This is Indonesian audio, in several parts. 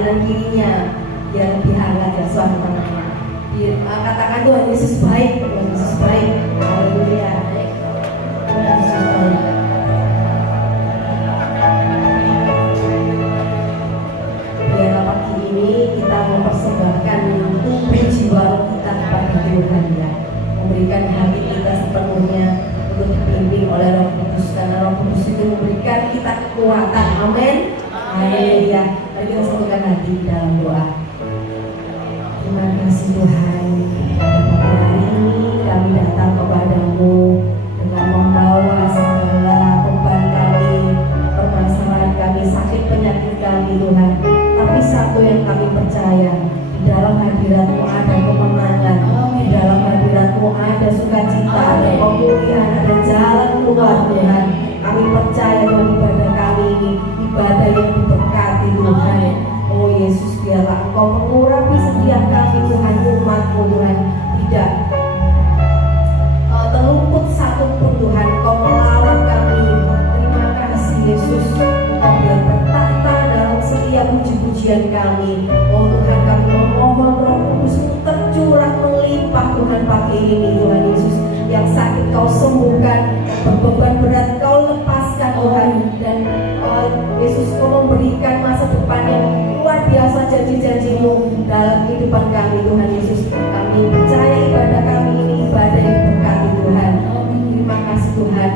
kanan kirinya biar lebih hangat ya suasana. Katakan Tuhan Yesus baik, Tuhan Yesus baik. Haleluya. Tuhan Yesus baik. Biar pagi ini kita mempersembahkan tubuh jiwa kita kepada Tuhan ya, memberikan hati kita sepenuhnya untuk dipimpin oleh Roh Kudus, karena Roh Kudus itu memberikan kita kekuatan. Amin. Haleluya. Mari kita satukan hati dalam doa. Terima kasih Tuhan, pada pagi hari ini kami datang kepadamu dengan membawa segala beban kami, permasalahan kami, sakit penyakit kami Tuhan. Tapi satu yang kami percaya, di dalam hadirat-Mu ada kemenangan, di dalam hadirat-Mu ada sukacita, ada pemulihan, ada jalan keluar Tuhan. Kami percaya Tuhan, ibadah kami ini ibadah yang diberkati Tuhan. Oh Yesus, biarlah Engkau mengurapi setiap kami Tuhan, umat-Mu Tuhan, tidak terluput satupun Tuhan. Engkau melawat kami. Terima kasih Yesus, Engkau biar bertata dalam setiap puji-pujian kami. Oh Tuhan, kami memohon Roh Kudus-Mu tercurah melimpah Tuhan pagi ini Tuhan Yesus. Yang sakit Kau sembuhkan, berbeban berat Kau lepaskan Tuhan. Dan Yesus, Kau memberikan masa depan yang luar biasa, janji-janji-Mu dalam kehidupan kami Tuhan Yesus. Kami percaya ibadah kami ini ibadah yang berkati Tuhan. Terima kasih Tuhan,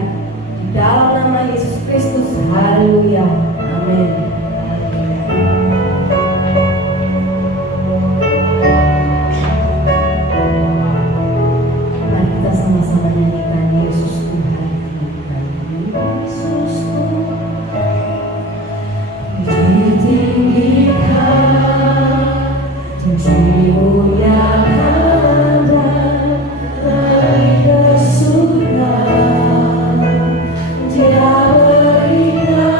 di dalam nama Yesus Kristus. Haleluya. Amin. Mari kita sama-sama nyanyikan Yesus Tuhan. Yesus ditinggikan, janji-Mu yang ada naik ke surga. Dia berikan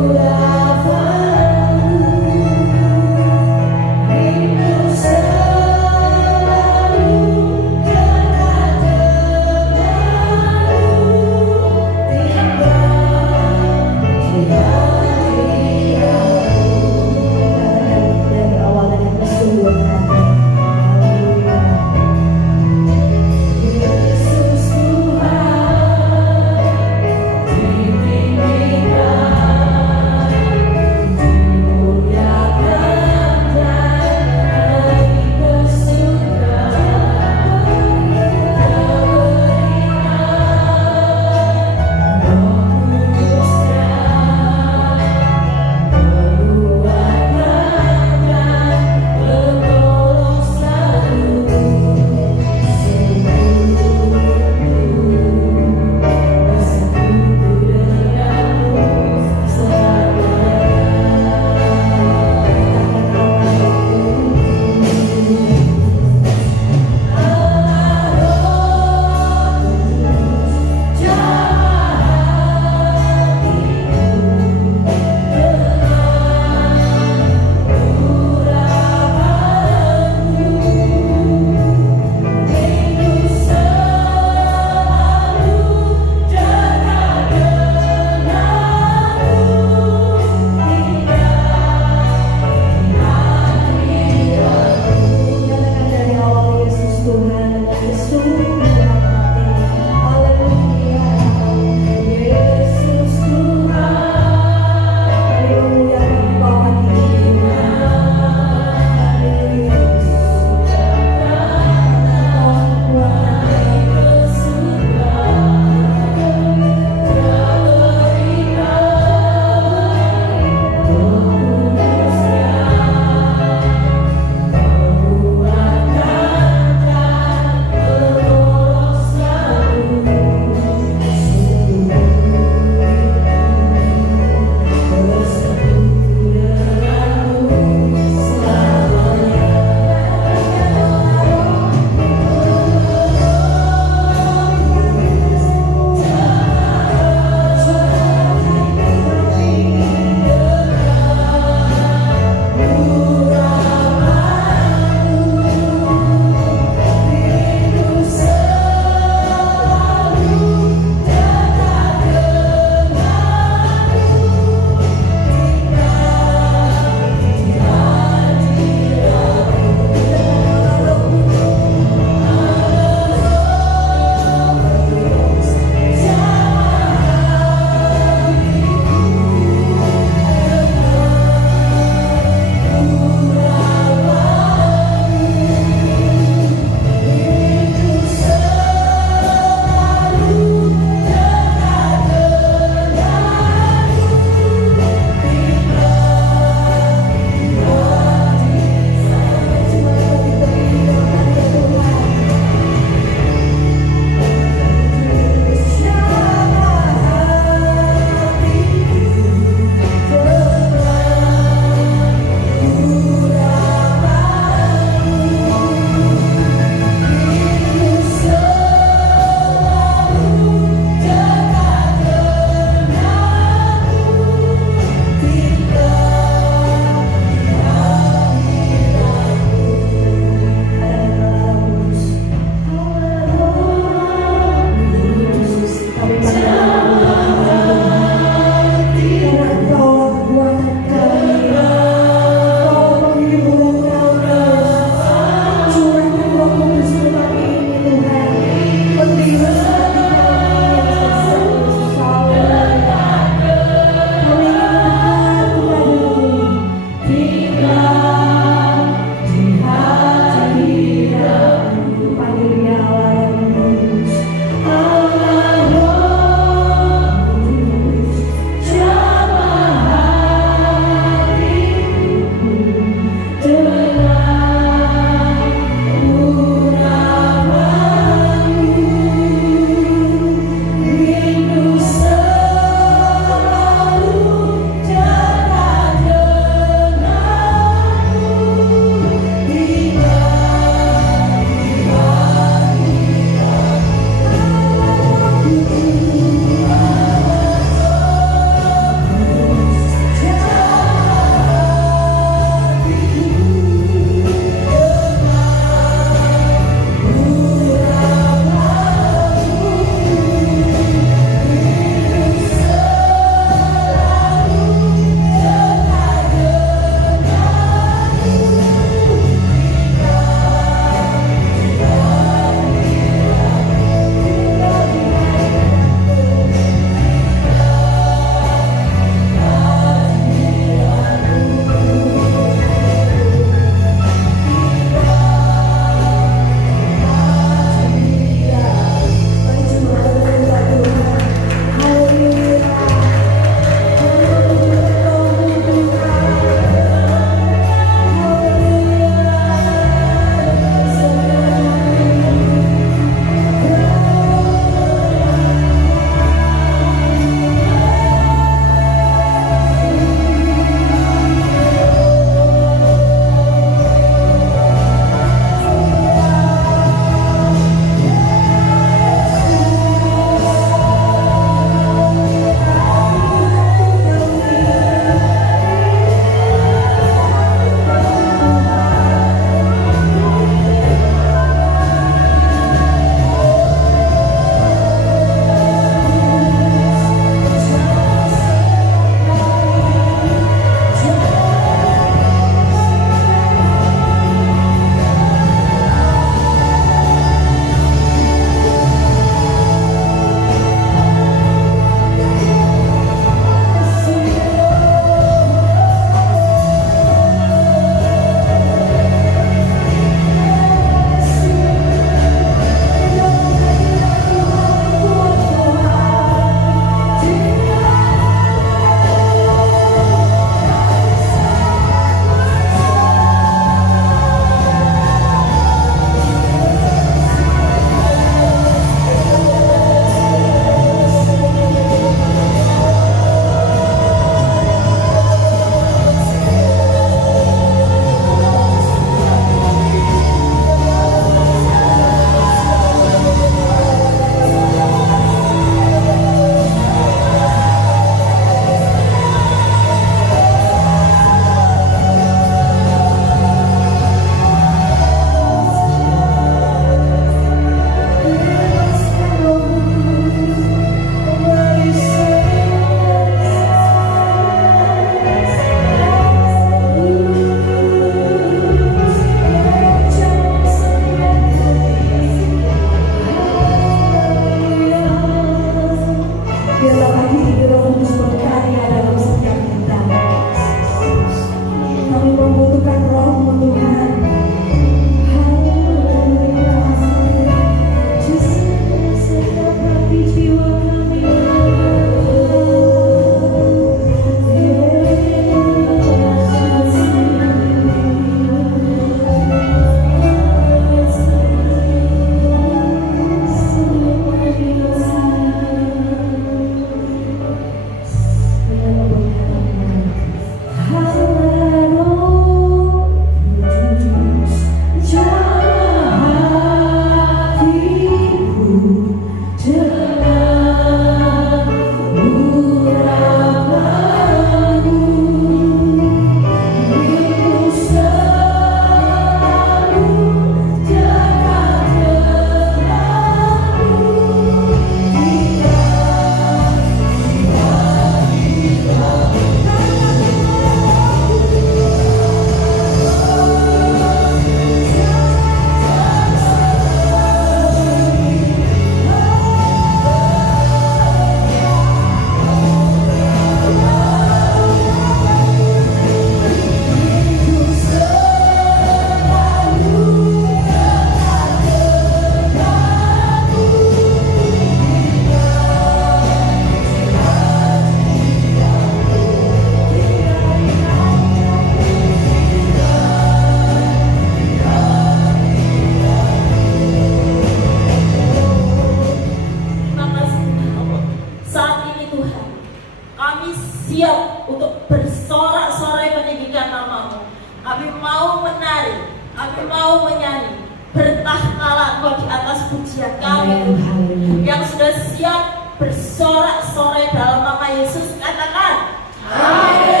Haleluya. Yang sudah siap bersorak-sorai dalam nama Yesus, katakan amin.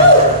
Oh,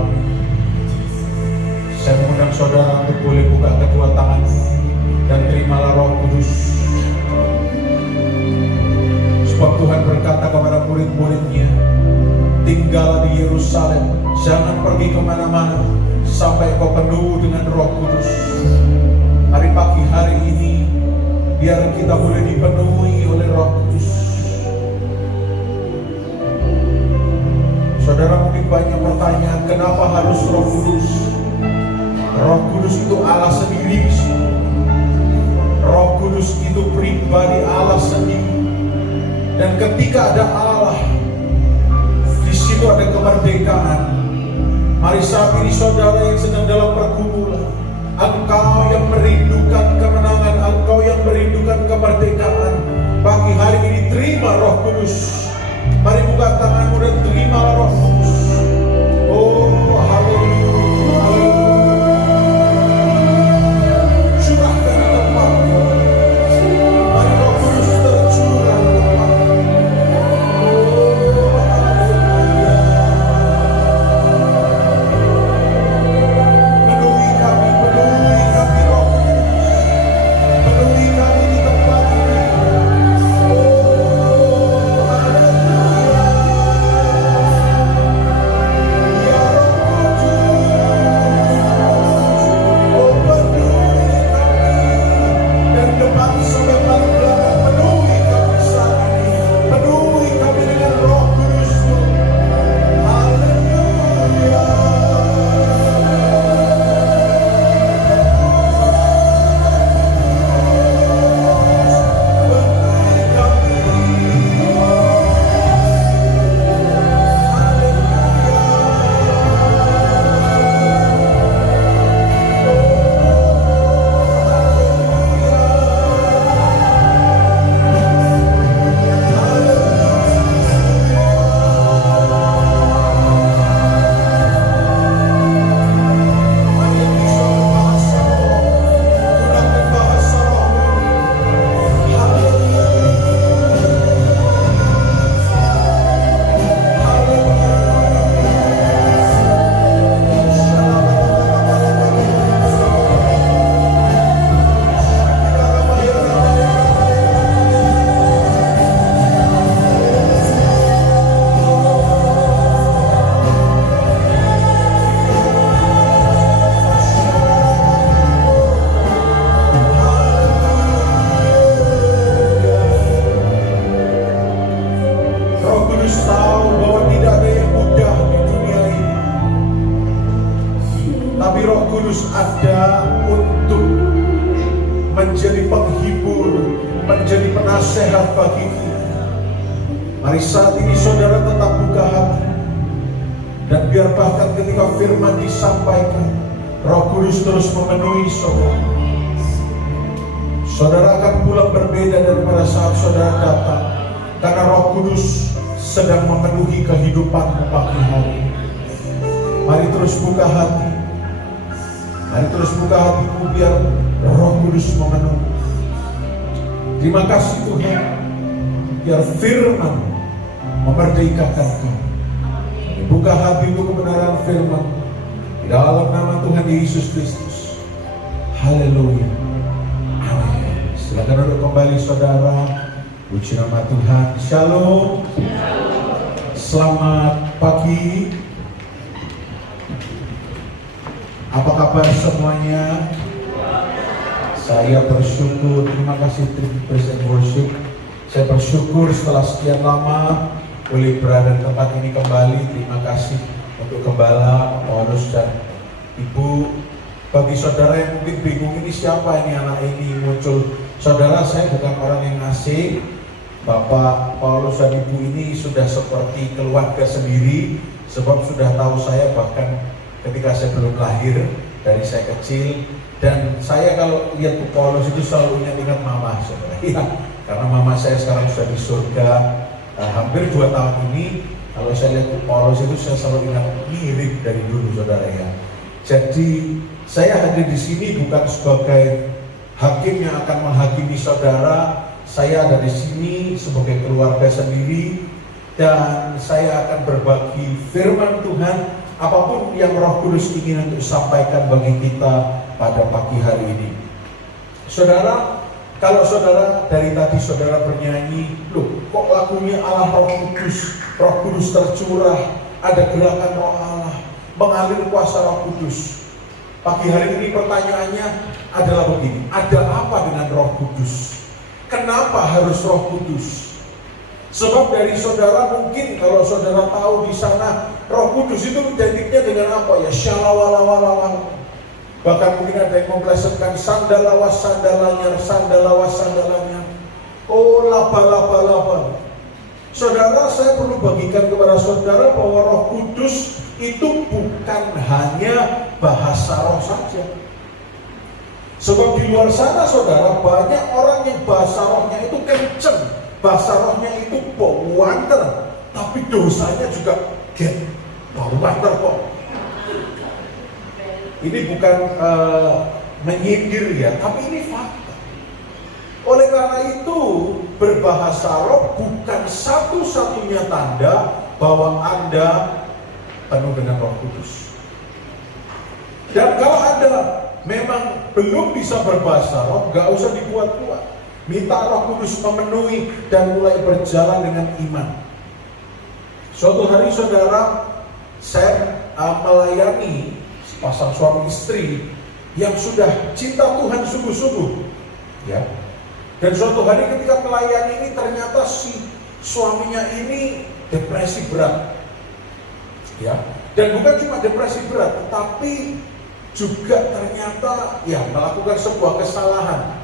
kamu. Saya mengundang saudara untuk boleh buka kedua tanganmu dan terimalah Roh Kudus. Sebab Tuhan berkata kepada murid-muridnya, tinggallah di Yerusalem, jangan pergi kemana-mana sampai kau penuh dengan Roh Kudus. Hari pagi hari ini biar kita boleh dipenuhi oleh Roh Kudus. Saudara mungkin banyak pertanyaan, kenapa harus Roh Kudus? Roh Kudus itu Allah sendiri. Roh Kudus itu pribadi Allah sendiri. Dan ketika ada Allah, di situ ada kemerdekaan. Mari saat ini saudara yang sedang dalam pergumulan, engkau yang merindukan kemenangan, engkau yang merindukan kemerdekaan, pagi hari ini terima Roh Kudus. Mari buka tanganmu dan terima Roh Kudus. Oh, haleluya, haleluya. Curahkan di tempatmu. Mari Roh Kudus tercurah di tempatmu. Oh, haleluya. Penuhi kami Roh Kudus. Penuhi kami di tempat ini. Oh, haleluya. Ya Roh Kudus. Oh, penuhi kami. Dari depan sampai paling belakang, penuhi kami saat ini. Penuhi kami dengan Roh Kudus-Mu. Haleluya. Penuhi kami. Mari yang bisa berbahasa roh, gunakan bahasa rohmu. Haleluya. Roh Kudus tahu bahwa tidak ada yang mudah di dunia ini. Tapi Roh Kudus ada untuk menjadi penghibur, menjadi penasehat bagi kita. Mari saat ini saudara tetap buka hati. Dan biar bahkan ketika firman disampaikan, Roh Kudus terus memenuhi saudara. Saudara akan pulang berbeda daripada saat saudara datang. Karena Roh Kudus sedang memenuhi kehidupanmu pagi hari. Mari terus buka hati. Mari terus buka hatimu biar Roh Kudus memenuhi. Terima kasih Tuhan. Biar firman memerdekakan kamu. Buka hati untuk kebenaran firman. Di dalam nama Tuhan Yesus Kristus. Haleluya. Amin. Silakan duduk kembali saudara. Puji nama Tuhan. Shalom. Selamat pagi. Apa kabar semuanya? Saya bersyukur. Terima kasih tim Presiden Worship. Saya bersyukur setelah sekian lama boleh berada di tempat ini kembali. Terima kasih untuk Gembala, Paulus dan Ibu. Bagi saudara yang mungkin bingung ini siapa ini anak ini muncul. Saudara, saya bukan orang yang asing. Bapak Paulus dan Ibu ini sudah seperti keluarga sendiri, sebab sudah tahu saya bahkan ketika saya belum lahir, dari saya kecil. Dan saya kalau lihat Bu Paulus itu selalu ingat mama saudara. Ya, karena mama saya sekarang sudah di surga. Hampir 2 tahun ini kalau saya lihat Bu Paulus itu saya selalu ingat mirip dari dulu saudara ya. Jadi saya hadir di sini bukan sebagai hakim yang akan menghakimi saudara. Saya ada di sini sebagai keluarga sendiri dan saya akan berbagi firman Tuhan apapun yang Roh Kudus ingin untuk sampaikan bagi kita pada pagi hari ini. Saudara, kalau saudara dari tadi saudara bernyanyi, loh kok lagunya Allah Roh Kudus tercurah, ada gerakan Roh Allah, mengalir kuasa Roh Kudus. Pagi hari ini pertanyaannya adalah begini, ada apa dengan Roh Kudus? Kenapa harus Roh Kudus? Sebab dari saudara mungkin kalau saudara tahu di sana Roh Kudus itu identiknya dengan apa ya? Syalawalawalawal. Bahkan mungkin ada yang memplesetkan sandalawas sandalanya. Oh laba. Saudara, saya perlu bagikan kepada saudara bahwa Roh Kudus itu bukan hanya bahasa roh saja. Sebab di luar sana saudara, banyak orang yang bahasa rohnya itu kenceng, bahasa rohnya itu bauanter, tapi dosanya juga bauanter kok. Ini bukan menyindir ya, tapi ini fakta. Oleh karena itu, berbahasa roh bukan satu-satunya tanda bahwa Anda penuh dengan Roh Kudus. Dan kalau Anda memang belum bisa berbahasa roh, gak usah dibuat-buat. Minta Roh Kudus memenuhi dan mulai berjalan dengan iman. Suatu hari saudara, saya melayani pasang suami istri yang sudah cinta Tuhan sungguh-sungguh, ya. Dan suatu hari ketika melayani ini ternyata si suaminya ini depresi berat, ya. Dan bukan cuma depresi berat, tetapi juga ternyata ya melakukan sebuah kesalahan.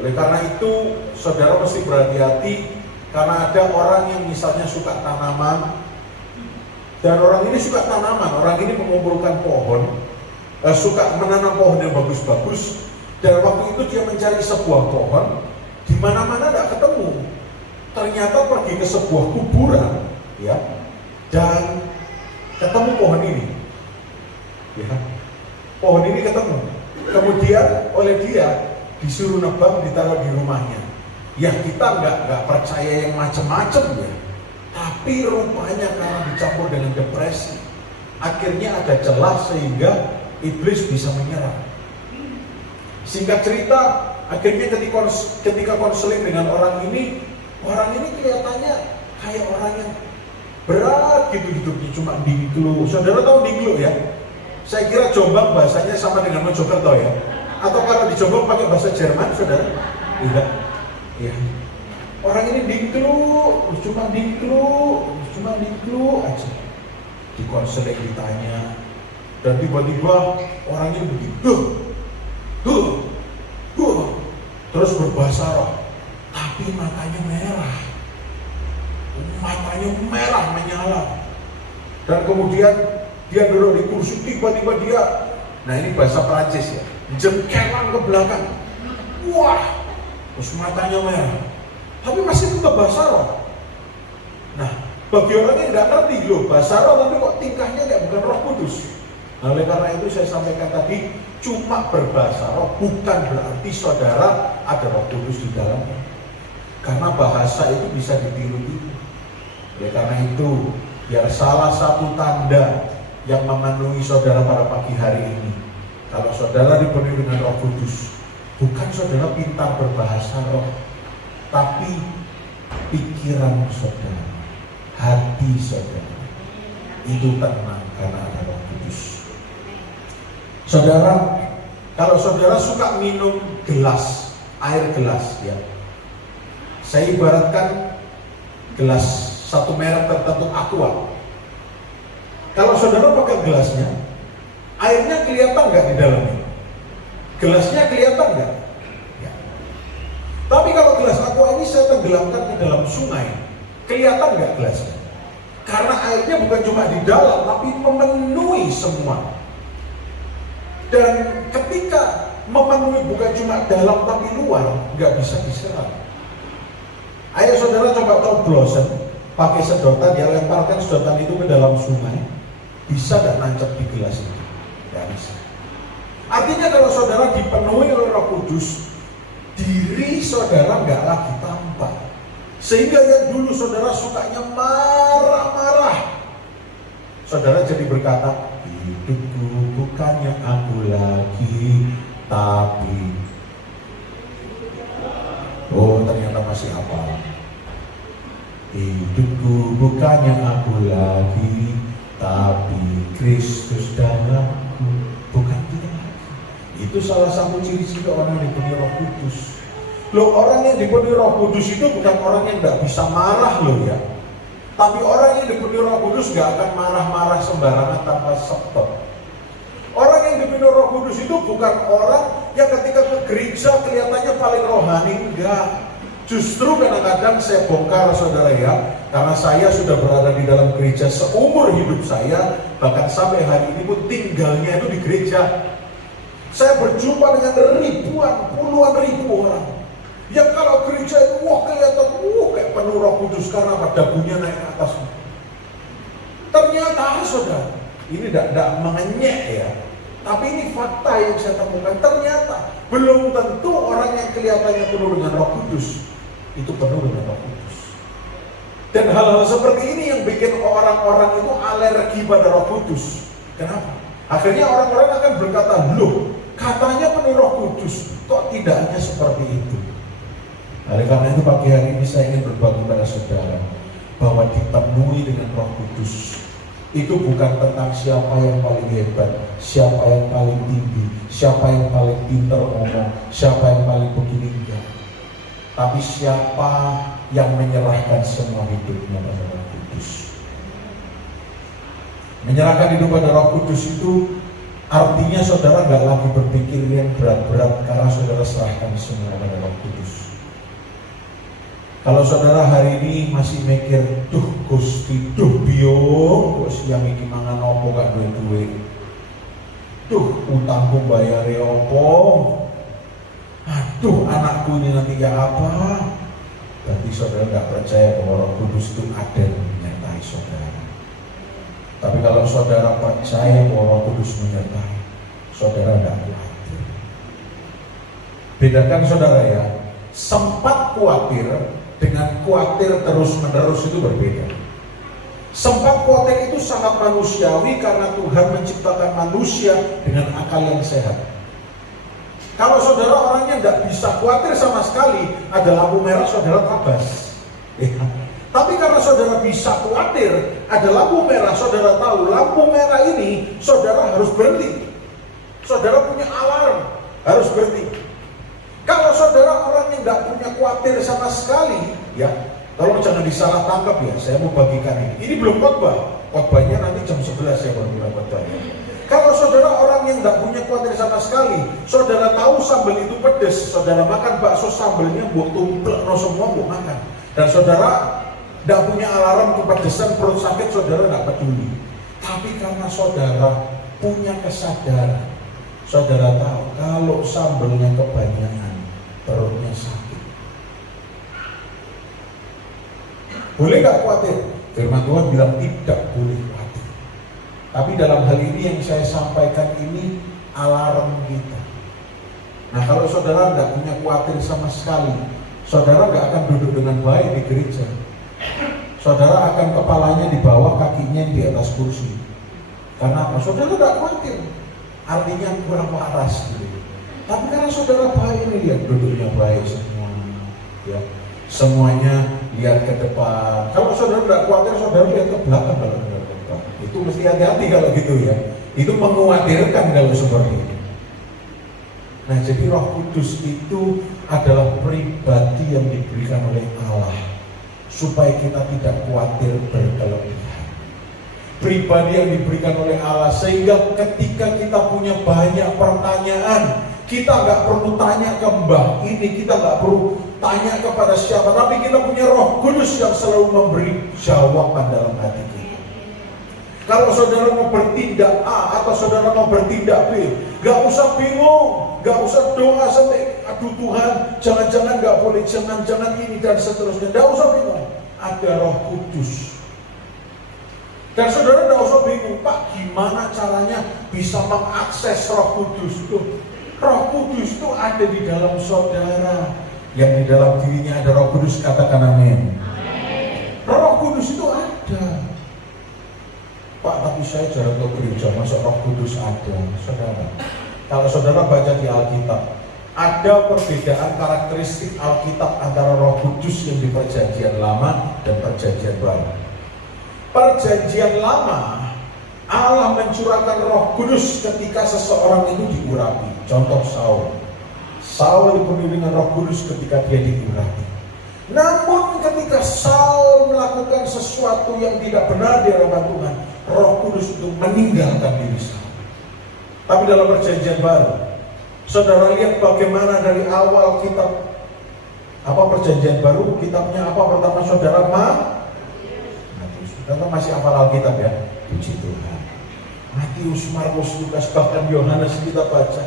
Oleh karena itu, saudara mesti berhati-hati karena ada orang yang misalnya suka tanaman, dan orang ini suka tanaman, orang ini mengumpulkan pohon, suka menanam pohon yang bagus-bagus, dan waktu itu dia mencari sebuah pohon, di mana-mana tidak ketemu. Ternyata pergi ke sebuah kuburan, ya, dan ketemu pohon ini, ya, pohon ini ketemu. Kemudian oleh dia disuruh nebang, ditaruh di rumahnya. Ya kita nggak percaya yang macam-macam ya, tapi rupanya karena dicampur dengan depresi, akhirnya ada celah sehingga iblis bisa menyerang. Singkat cerita, akhirnya ketika konseling dengan orang ini kelihatannya kayak orang yang berat gitu hidupnya, cuma dingklo. Saudara tahu dingklo ya? Saya kira Jombang bahasanya sama dengan Mojokerto ya. Atau kalau di Jombang pakai bahasa Jerman, saudara? Tidak. Ya. Orang ini dingklo aja. Di konseling ditanya, dan tiba-tiba orang ini begitu, terus berbahasa roh, tapi matanya merah menyala. Dan kemudian dia duduk di kursi, tiba-tiba dia, nah ini bahasa Perancis ya, jengkelan ke belakang, wah, terus matanya merah, tapi masih tetap bahasa roh. Nah, bagi orang yang nggak ngerti loh bahasa roh, tapi kok tingkahnya kayak bukan Roh Kudus. Nah, oleh karena itu saya sampaikan tadi, cuma berbahasa roh bukan berarti saudara ada Roh Kudus di dalamnya. Karena bahasa itu bisa ditiru-tiru. Oleh karena itu, biar salah satu tanda yang memenuhi saudara pada pagi hari ini, kalau saudara dipenuhi dengan Roh Kudus, bukan saudara pintar berbahasa roh, tapi pikiran saudara, hati saudara itu tenang karena ada Roh Kudus. Saudara, kalau saudara suka minum air gelas ya, saya ibaratkan gelas satu merek tertentu Aqua. Kalau saudara pakai gelasnya, airnya kelihatan nggak di dalamnya? Gelasnya kelihatan nggak? Ya. Tapi kalau gelas Aqua ini saya tenggelamkan ke dalam sungai, kelihatan nggak gelasnya? Karena airnya bukan cuma di dalam, tapi memenuhi semua. Dan ketika memenuhi bukan cuma dalam tapi luar, nggak bisa diserap. Ayo saudara coba coblosan, pakai sedotan, dia lemparkan sedotan itu ke dalam sungai, bisa nggak nancap di gelas itu? Nggak bisa. Artinya kalau saudara dipenuhi oleh Roh Kudus, diri saudara nggak lagi tampak. Sehingga yang dulu saudara sukanya marah-marah, saudara jadi berkata, hidupku bukannya aku lagi, tapi ternyata masih apa? Hidupku bukannya aku lagi, tapi Kristus dalamku, bukan kita lagi. Itu salah satu ciri-ciri orang yang dipenuhi Roh Kudus. Loh, orang yang dipenuhi Roh Kudus itu bukan orang yang gak bisa marah loh ya. Tapi orang yang dipenuhi Roh Kudus gak akan marah-marah sembarangan tanpa sebab. Orang yang dipenuhi Roh Kudus itu bukan orang yang ketika ke gereja kelihatannya paling rohani, enggak. Justru kadang-kadang saya bongkar saudara ya, karena saya sudah berada di dalam gereja seumur hidup saya, bahkan sampai hari ini pun tinggalnya itu di gereja. Saya berjumpa dengan ribuan, puluhan ribu orang yang kalau gereja itu kelihatan kayak penuh Roh Kudus karena dagunya naik ke atas. Ternyata saudara, ini tidak mengenyek ya, tapi ini fakta yang saya temukan. Ternyata belum tentu orang yang kelihatannya penuh dengan Roh Kudus itu penuh dengan Roh Kudus. Dan hal-hal seperti ini yang bikin orang-orang itu alergi pada Roh Kudus. Kenapa? Akhirnya orang-orang akan berkata, loh, katanya penuh Roh Kudus, kok tidaknya seperti itu? Oleh karena itu pagi hari ini saya ingin berbagi pada saudara bahwa dipenuhi dengan Roh Kudus itu bukan tentang siapa yang paling hebat, siapa yang paling tinggi, siapa yang paling pintar ngomong, siapa yang paling begini, enggak. Tapi siapa yang menyerahkan semua hidupnya pada Roh Kudus. Menyerahkan hidup pada Roh Kudus itu artinya saudara gak lagi berpikir yang berat-berat karena saudara serahkan semua pada Roh Kudus. Kalau saudara hari ini masih mikir, duh Gusti, duh biung, kok siang iki mangan opo gak duwe-duwe, duh utangku bayare opo, aduh anakku ini nanti ya apa? Berarti saudara gak percaya bahwa Roh Kudus itu ada menyertai saudara. Tapi kalau saudara percaya bahwa Roh Kudus menyertai, saudara gak khawatir. Bedakan saudara ya, sempat khawatir dengan khawatir terus-menerus itu berbeda. Sempat khawatir itu sangat manusiawi karena Tuhan menciptakan manusia dengan akal yang sehat. Kalau saudara orangnya nggak bisa khawatir sama sekali, ada lampu merah saudara tabas. Tapi karena saudara bisa khawatir, ada lampu merah, saudara tahu lampu merah ini saudara harus berhenti. Saudara punya alarm, harus berhenti. Kalau saudara orang yang nggak punya khawatir sama sekali, ya, tolong jangan disalah tangkap ya. Saya mau bagikan ini. Ini belum khotbah. Khotbahnya nanti jam 11 ya baru mulai khotbahnya. Kalau saudara orang yang nggak punya khawatir sama sekali, saudara tahu sambal itu pedes, saudara makan bakso sambalnya buat tumplek, semua buat makan. Dan saudara nggak punya alarm kepedesan, perut sakit, saudara nggak peduli. Tapi karena saudara punya kesadaran, saudara tahu kalau sambalnya kebanyakan, perutnya sakit. Boleh gak khawatir? Firman Tuhan bilang tidak boleh khawatir. Tapi dalam hal ini yang saya sampaikan ini alarm kita. Nah kalau saudara gak punya khawatir sama sekali, saudara gak akan duduk dengan baik di gereja. Saudara akan kepalanya di bawah, kakinya di atas kursi. Karena apa? Saudara gak khawatir. Artinya kurang waras gitu. Tapi karena saudara baik ini, lihat duduknya baik semua, ya, semuanya lihat ke depan. Kalau saudara tidak khawatir, saudara lihat ke belakang kalau tidak ke depan. Itu mesti hati-hati kalau gitu ya. Itu mengkhawatirkan kalau seperti itu. Nah jadi Roh Kudus itu adalah pribadi yang diberikan oleh Allah supaya kita tidak khawatir berkelebihan. Pribadi yang diberikan oleh Allah sehingga ketika kita punya banyak pertanyaan, kita nggak perlu tanya ke mbah ini, kita nggak perlu tanya kepada siapa, tapi kita punya Roh Kudus yang selalu memberi jawaban dalam hati kita. Kalau saudara mau bertindak A atau saudara mau bertindak B, nggak usah bingung, nggak usah doa sampai aduh Tuhan, jangan-jangan nggak boleh, jangan-jangan ini dan seterusnya. Nggak usah bingung, ada Roh Kudus. Dan saudara nggak usah bingung, Pak, gimana caranya bisa mengakses Roh Kudus itu? Roh Kudus itu ada di dalam saudara. Yang di dalam dirinya ada Roh Kudus, katakan amin. Roh Kudus itu ada. Pak, tapi tapi saya jarang ke gereja, masuk Roh Kudus ada. Saudara, kalau saudara baca di Alkitab, ada perbedaan karakteristik Alkitab antara Roh Kudus yang di Perjanjian Lama dan Perjanjian Baru. Perjanjian Lama, Allah mencurahkan Roh Kudus ketika seseorang itu diurapi. Contoh Saul dipenuhi dengan Roh Kudus ketika dia diurapi. Namun ketika Saul melakukan sesuatu yang tidak benar di hadapan Tuhan, Roh Kudus itu meninggalkan diri Saul. Tapi dalam Perjanjian Baru, saudara lihat bagaimana dari awal kitab Perjanjian Baru, kitabnya apa pertama saudara? Matius. Saudara masih hafal Alkitab ya? Puji Tuhan. Matius, Markus, Lukas, bahkan Yohanes kita baca.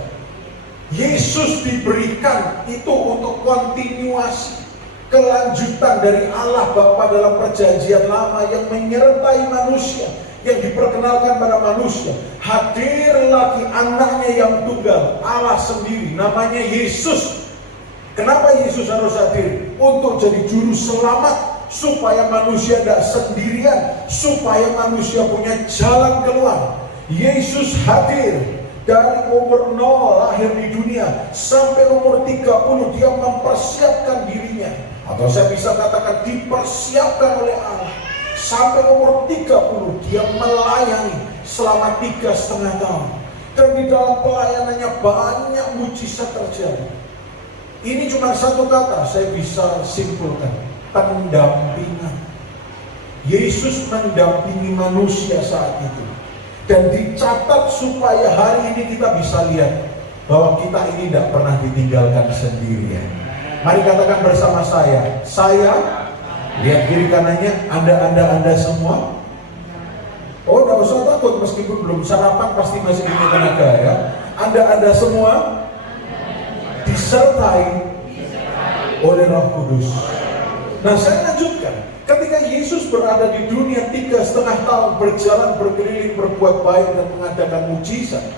Yesus diberikan itu untuk kontinuasi, kelanjutan dari Allah Bapa dalam Perjanjian Lama yang menyertai manusia, yang diperkenalkan pada manusia. Hadir lagi anaknya yang tunggal, Allah sendiri, namanya Yesus. Kenapa Yesus harus hadir? Untuk jadi juru selamat, supaya manusia tidak sendirian, supaya manusia punya jalan keluar. Yesus hadir. Dari umur 0 lahir di dunia sampai umur 30 dia mempersiapkan dirinya, atau saya bisa katakan dipersiapkan oleh Allah. Sampai umur 30 dia melayani selama 3,5 tahun. Dan di dalam pelayanannya banyak mujizat terjadi. Ini cuma satu kata saya bisa simpulkan, pendampingan. Yesus mendampingi manusia saat itu. Dan dicatat supaya hari ini kita bisa lihat bahwa kita ini tidak pernah ditinggalkan sendirian. Mari katakan bersama saya lihat kiri kanannya, Anda semua. Oh, tidak usah takut, meskipun belum sarapan pasti masih punya tenaga ya. Anda semua disertai oleh Roh Kudus. Nah, saya lanjutkan. Ketika Yesus berada di dunia 3,5 tahun berjalan berkeliling berbuat baik dan mengadakan mujizat,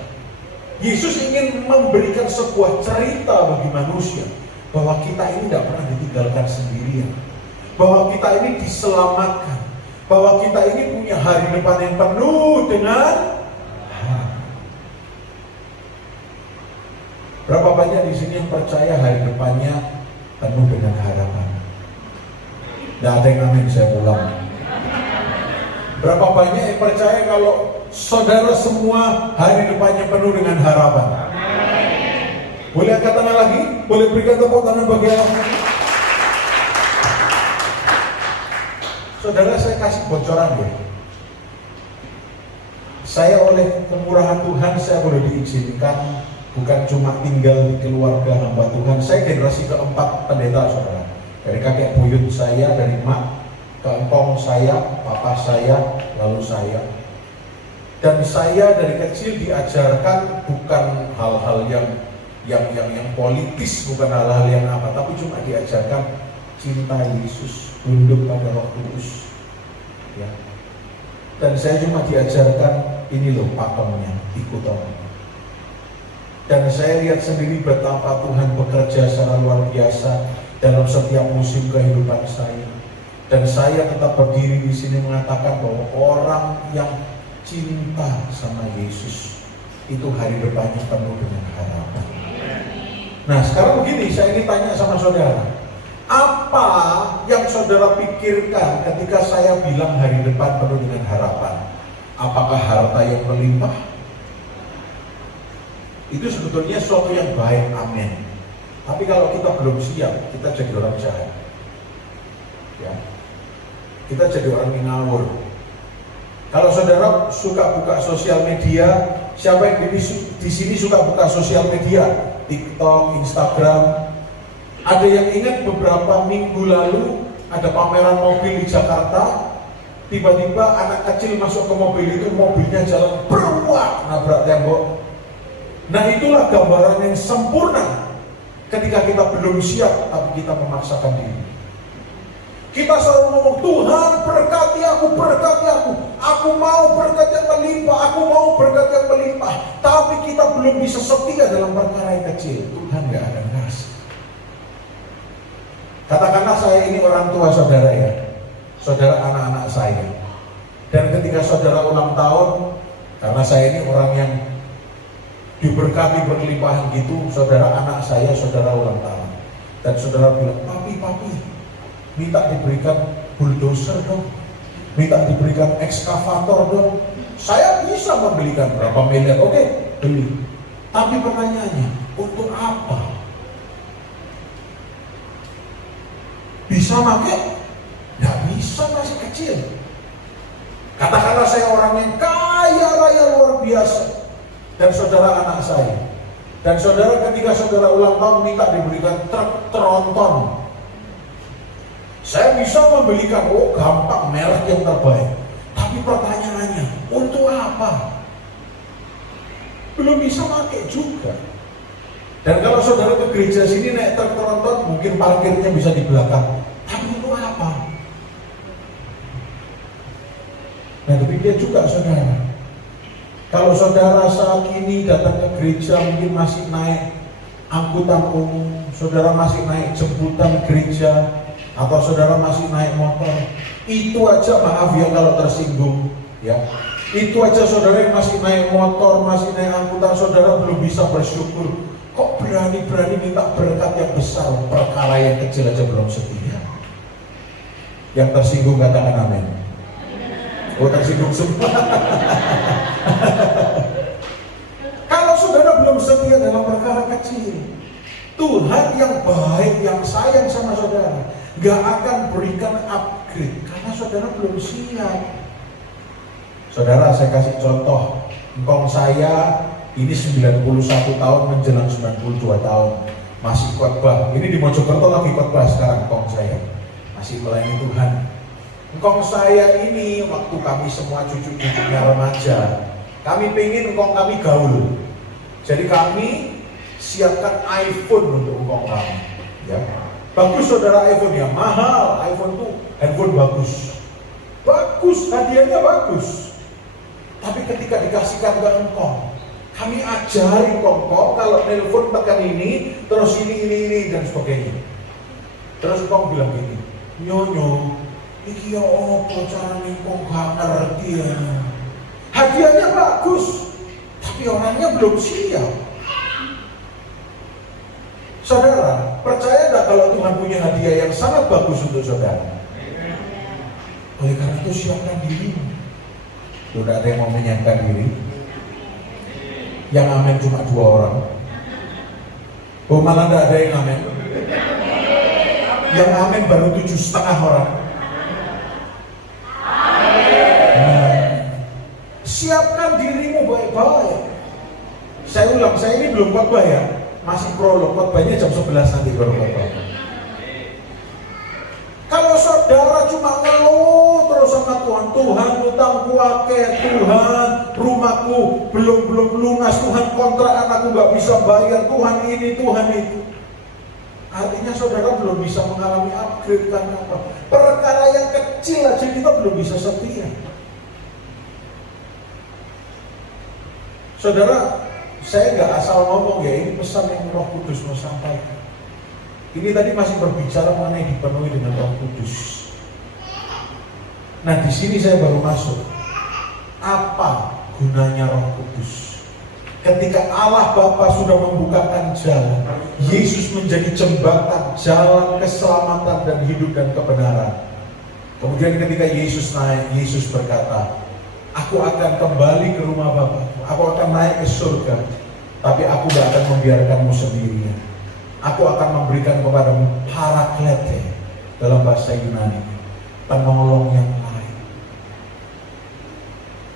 Yesus ingin memberikan sebuah cerita bagi manusia bahwa kita ini tidak pernah ditinggalkan sendirian, bahwa kita ini diselamatkan, bahwa kita ini punya hari depan yang penuh dengan harapan. Berapa banyak di sini yang percaya hari depannya penuh dengan harapan? Tidak ada yang amin, saya ulang. Berapa banyak yang percaya kalau saudara semua hari depannya penuh dengan harapan? Boleh angkat tangan lagi? Boleh berikan tepuk tangan bagi Allah? Saudara, saya kasih bocoran ya. Saya oleh kemurahan Tuhan, saya boleh diizinkan bukan cuma tinggal di keluarga hamba Tuhan. Saya generasi keempat pendeta, saudara. Dari kakek buyut saya, dari mak ke engkong saya, papa saya, lalu saya. Dan saya dari kecil diajarkan bukan hal-hal yang politis, bukan hal-hal yang apa, tapi cuma diajarkan cinta Yesus, tunduk pada Roh Kudus. Ya. Dan saya cuma diajarkan ini loh pakemnya, ikut orang. Dan saya lihat sendiri betapa Tuhan bekerja secara luar biasa dalam setiap musim kehidupan saya. Dan saya tetap berdiri di sini mengatakan bahwa orang yang cinta sama Yesus itu hari depannya penuh dengan harapan. Nah, sekarang begini, saya ingin tanya sama saudara, apa yang saudara pikirkan ketika saya bilang hari depan penuh dengan harapan? Apakah harta yang melimpah? Itu sebetulnya sesuatu yang baik, amin. Tapi kalau kita belum siap, kita jadi orang jahat. Ya. Kita jadi orang yang ngawur. Kalau saudara suka buka sosial media, siapa yang di sini suka buka sosial media? TikTok, Instagram. Ada yang ingat beberapa minggu lalu ada pameran mobil di Jakarta. Tiba-tiba anak kecil masuk ke mobil itu, mobilnya jalan beruak, nabrak tembok. Nah, itulah gambaran yang sempurna. Ketika kita belum siap, tapi kita memaksakan diri. Kita selalu ngomong, Tuhan berkati aku, aku mau berkat yang melimpah, aku mau berkat yang melimpah. Tapi kita belum bisa setia dalam perkara yang kecil. Tuhan gak akan kasih. Katakanlah saya ini orang tua saudara ya, saudara anak-anak saya. Dan ketika saudara ulang tahun, karena saya ini orang yang diberkati berkelimpahan gitu, saudara anak saya, saudara ulang tahun. Dan saudara bilang, papi, minta diberikan bulldozer dong, minta diberikan ekskavator dong. Saya bisa membelikan berapa miliar, oke, beli. Tapi pertanyaannya, untuk apa? Bisa pakai? Nggak bisa, masih kecil. Katakanlah saya orang yang kaya raya luar biasa, dan saudara anak saya, dan saudara ketika saudara ulang tahun minta diberikan truk tronton. Saya bisa membelikan, oh gampang, merek yang terbaik. Tapi pertanyaannya, untuk apa? Belum bisa pakai juga. Dan kalau saudara ke gereja sini naik truk tronton, mungkin parkirnya bisa di belakang. Tapi untuk apa? Nah demikian juga saudara. Kalau saudara saat ini datang ke gereja mungkin masih naik angkutan umum, saudara masih naik jemputan gereja, atau saudara masih naik motor, itu aja maaf ya kalau tersinggung ya. Itu aja saudara yang masih naik motor, masih naik angkutan, saudara belum bisa bersyukur. Kok berani-berani minta berkat yang besar, perkara yang kecil aja belum setia. Yang tersinggung katakan amin. Oh tersinggung semua. Kalau saudara belum setia dalam perkara kecil, Tuhan yang baik, yang sayang sama saudara, gak akan berikan upgrade karena saudara belum siap. Saudara, saya kasih contoh. Engkong saya ini 91 tahun menjelang 92 tahun, masih khotbah. Ini di Mojokerto lagi khotbah sekarang engkong saya, masih melayani Tuhan. Engkong saya ini waktu kami semua cucu-cucunya remaja, kami pengen engkong kami gaul. Jadi kami siapkan iPhone untuk engkong kami. Ya, bagus saudara, iPhone ya, mahal. iPhone tuh handphone bagus, hadiahnya bagus. Tapi ketika dikasihkan ke engkong, kami ajari engkong kalau nelpon tekan ini, terus ini dan sebagainya. Terus engkong bilang gini, nyonya, iki ya apa carane kok gak ngerti ya. Hadiahnya bagus, tapi orangnya belum siap. Saudara, percaya gak kalau Tuhan punya hadiah yang sangat bagus untuk saudara? Oleh karena itu siapkan dirimu. Sudah ada yang mau menyiapkan diri? Yang amin cuma 2 orang. Oh malah gak ada yang amin. Yang amin baru 7,5 orang. Siapkan dirimu baik-baik. Saya ulang, saya ini belum khotbah ya, masih prolog, khotbahnya jam 11 nanti baru khotbah. Kalau saudara cuma ngeluh terus sama Tuhan, Tuhan utangku akeh, Tuhan rumahku belum lunas, Tuhan kontrakan aku gak bisa bayar, Tuhan ini, Tuhan itu, artinya saudara belum bisa mengalami upgrade. Karena apa? Perkara yang kecil aja kita belum bisa setia. Saudara, saya nggak asal ngomong ya, ini pesan yang Roh Kudus mau sampaikan. Ini tadi masih berbicara mengenai dipenuhi dengan Roh Kudus. Nah, di sini saya baru masuk. Apa gunanya Roh Kudus? Ketika Allah Bapa sudah membukakan jalan, Yesus menjadi jembatan, jalan keselamatan dan hidup dan kebenaran. Kemudian ketika Yesus naik, Yesus berkata, aku akan kembali ke rumah Bapa, aku akan naik ke surga, tapi aku gak akan membiarkanmu sendirian. Aku akan memberikan kepadamu Paraklete, dalam bahasa Yunani, penolong yang lain.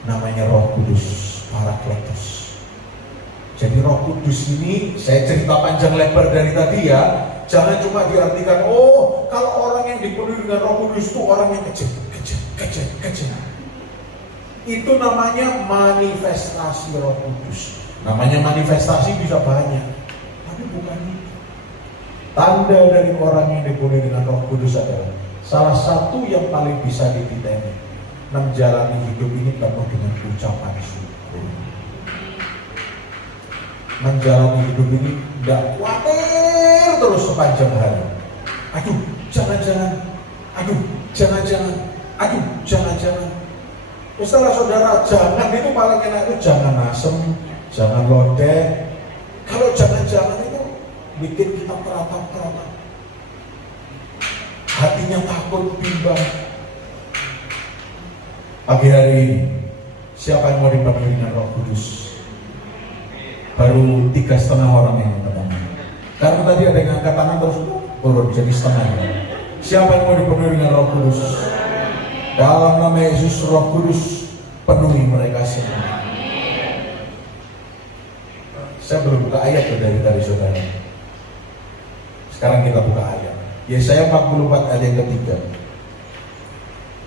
Namanya Roh Kudus, Parakletos. Jadi Roh Kudus ini, saya cerita panjang lebar dari tadi ya, jangan cuma diartikan, oh kalau orang yang dipenuhi dengan Roh Kudus itu orang yang kecil. Itu namanya manifestasi Roh Kudus. Namanya manifestasi bisa banyak, tapi bukan itu. Tanda dari orang yang dipenuhi dengan Roh Kudus adalah salah satu yang paling bisa dititeni, menjalani hidup ini penuh dengan ucapan syukur. Menjalani hidup ini tidak khawatir terus sepanjang hari. Aduh, jangan-jangan. Setelah saudara jangan itu paling enak itu jangan asem, jangan lodeh. Kalau jangan-jangan itu bikin kita teratap-teratap. Hatinya takut, bimbang. Pagi hari ini, siapa yang mau dipenuhi dengan Roh Kudus? Baru 3,5 orang yang angkat tangan. Karena tadi ada yang angkat tangan terus turun jadi setengah. Siapa yang mau dipenuhi dengan Roh Kudus? Dalam nama Yesus, Roh Kudus penuhi mereka semua. Saya belum buka ayat dari tadi saudara. Sekarang kita buka ayat. Yesaya 44 ayat yang ketiga.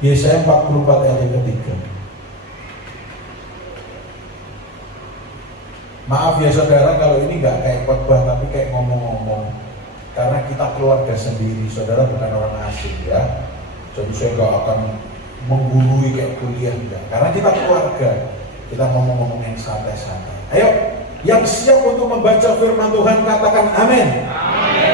Yesaya 44 ayat yang ketiga. Maaf ya saudara kalau ini nggak kayak khotbah tapi kayak ngomong-ngomong. Karena kita keluarga sendiri, saudara bukan orang asing ya. Jadi saya nggak akan menggurui kayak kuliah enggak. Karena kita keluarga, kita ngomong-ngomong yang santai-santai. Ayo, yang siap untuk membaca firman Tuhan katakan amin.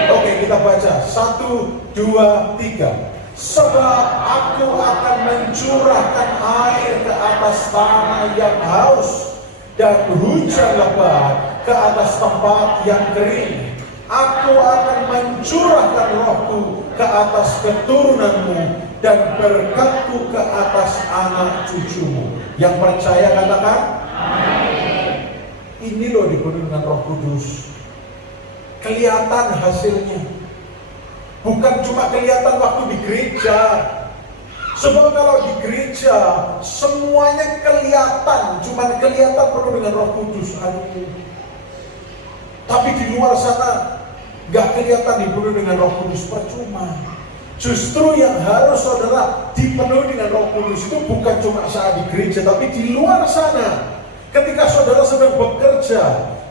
Oke, kita baca 1, 2, 3. Sebab aku akan mencurahkan air ke atas tanah yang haus dan hujan lebat ke atas tempat yang kering. Aku akan mencurahkan rohku ke atas keturunanmu dan berkatku ke atas anak cucumu. Yang percaya katakan amin. Ini loh dipenuhi dengan Roh Kudus. Kelihatan hasilnya. Bukan cuma kelihatan waktu di gereja. Sebab kalau di gereja semuanya kelihatan, cuma kelihatan penuh dengan Roh Kudus. Aduh. Tapi di luar sana gak kelihatan dipenuhi dengan Roh Kudus, percuma. Justru yang harus saudara dipenuhi dengan Roh Kudus itu bukan cuma saat di gereja, tapi di luar sana. Ketika saudara sedang bekerja,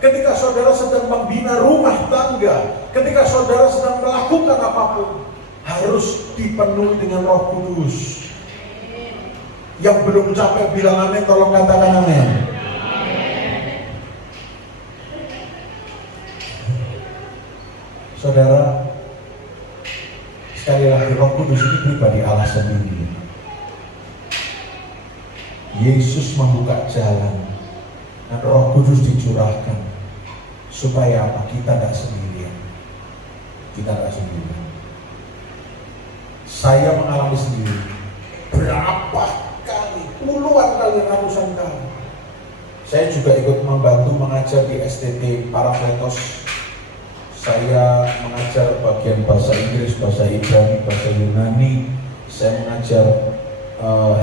ketika saudara sedang membina rumah tangga, ketika saudara sedang melakukan apapun, harus dipenuhi dengan Roh Kudus. Yang belum capek bilang amin, tolong katakan amin. Saudara, sekali lagi Roh Kudus ini pribadi Allah sendiri. Yesus membuka jalan dan Roh Kudus dicurahkan supaya apa? Kita tidak sendirian. Kita tidak sendirian. Saya mengalami sendiri berapa kali, puluhan kali, ratusan kali. Saya juga ikut membantu mengajar di STT Parakletos. Saya mengajar bagian bahasa Inggris, bahasa Ibrani, bahasa Yunani. Saya mengajar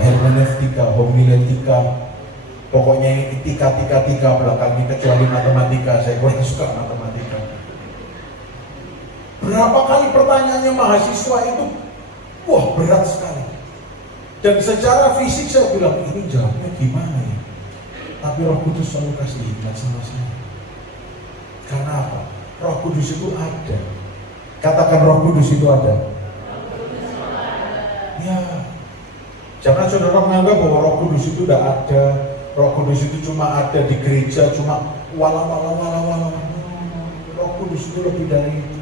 hermeneutika, homiletika. Pokoknya ini tiga belakangnya kecuali matematika. Saya kurang suka matematika. Berapa kali pertanyaannya mahasiswa itu, wah berat sekali. Dan secara fisik saya bilang, ini jawabnya gimana ya? Tapi Roh Kudus selalu kasih ingat sama saya. Karena apa? Roh Kudus itu ada. Katakan Roh Kudus itu ada. Ya, jangan saudara menganggap bahwa Roh Kudus itu tidak ada. Roh Kudus itu cuma ada di gereja, cuma walau. Roh Kudus itu lebih dari itu.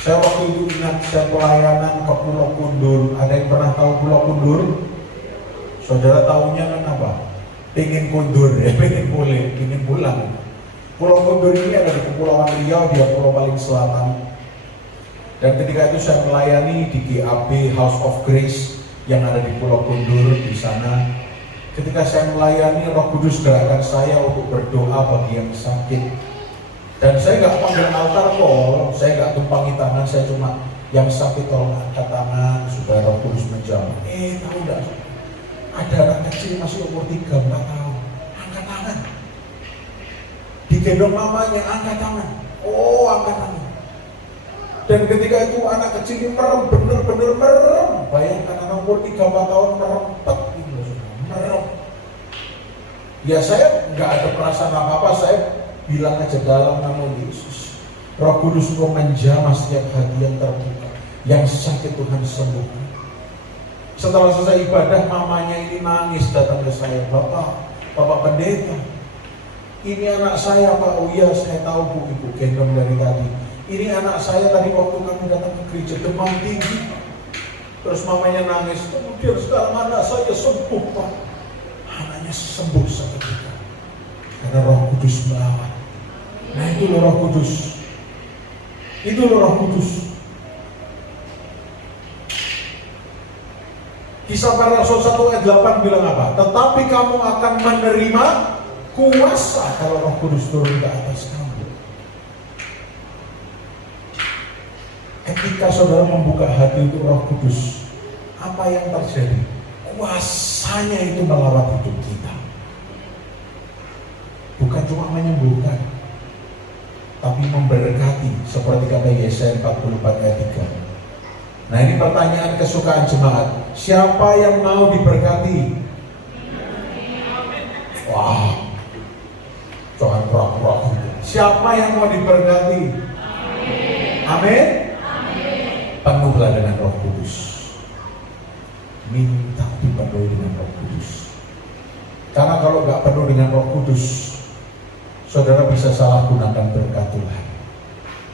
Saya waktu itu ingat saya pelayanan ke Pulau Kundur. Ada yang pernah tahu Pulau Kundur? Saudara tahunya kan apa? Pengen kundur ya, pengen pulang. Pulau Kundur ini ada di Kepulauan Riau, dia pulau paling selatan. Dan ketika itu saya melayani di GAB House of Grace yang ada di Pulau Kundur di sana. Ketika saya melayani, Roh Kudus gerakkan saya untuk berdoa bagi yang sakit. Dan saya nggak panggil altar call, saya nggak tumpangi tangan, saya cuma yang sakit tolong angkat tangan supaya Roh Kudus menjamah. Tahu nggak? Ada anak kecil masih umur 3-4 tahun, angkat tangan. Digendong mamanya, angkat tangan. Oh, angkat tangan. Dan ketika itu anak kecil ini merem, bener-bener merem. Bayangkan anak umur 3-4 tahun merempet gitu, merem. Ya saya nggak ada perasaan apa-apa, saya bilang aja dalam nama Yesus. Roh Kudus mau menjamah setiap hati yang terbuka, yang sakit Tuhan sembuhkan. Setelah selesai ibadah, mamanya ini nangis datang ke saya, Bapak pendeta, ini anak saya Pak. Oh iya saya tahu Bu, Ibu gendong dari tadi. Ini anak saya tadi waktu kami datang ke gereja demam tinggi. Terus mamanya nangis, kemudian sekarang anak saya sembuh Pak. Anaknya sembuh seketika karena Roh Kudus melawat. Nah itu loh Roh Kudus. Itu loh Roh Kudus. Kisah Para Rasul 1 ayat 8 bilang apa? Tetapi kamu akan menerima kuasa kalau Roh Kudus turun ke atas kamu. Ketika saudara membuka hati untuk Roh Kudus, apa yang terjadi? Kuasanya itu melawat hidup kita. Bukan cuma menyembuhkan, tapi memberkati, seperti kata Yesaya 44 ayat 3. Nah ini pertanyaan kesukaan jemaat. Siapa yang mau diberkati? Wah, jangan pura-pura. Siapa yang mau diberkati? Amin. Penuhlah dengan Roh Kudus. Minta dipenuhi dengan Roh Kudus. Karena kalau nggak penuh dengan Roh Kudus, saudara bisa salah gunakan berkat Tuhan.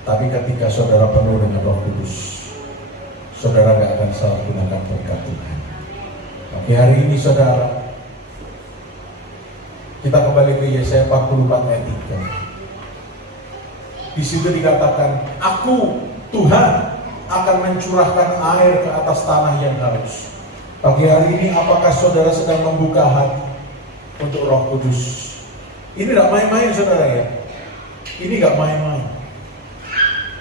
Tapi ketika saudara penuh dengan Roh Kudus, saudara gak akan salah gunakan berkat Tuhan. Oke, hari ini saudara, kita kembali ke Yesaya 44 ayat 3. Di situ dikatakan, Aku Tuhan akan mencurahkan air ke atas tanah yang haus. Pagi hari ini apakah saudara sedang membuka hati untuk Roh Kudus? Ini gak main-main saudara ya. Ini gak main-main.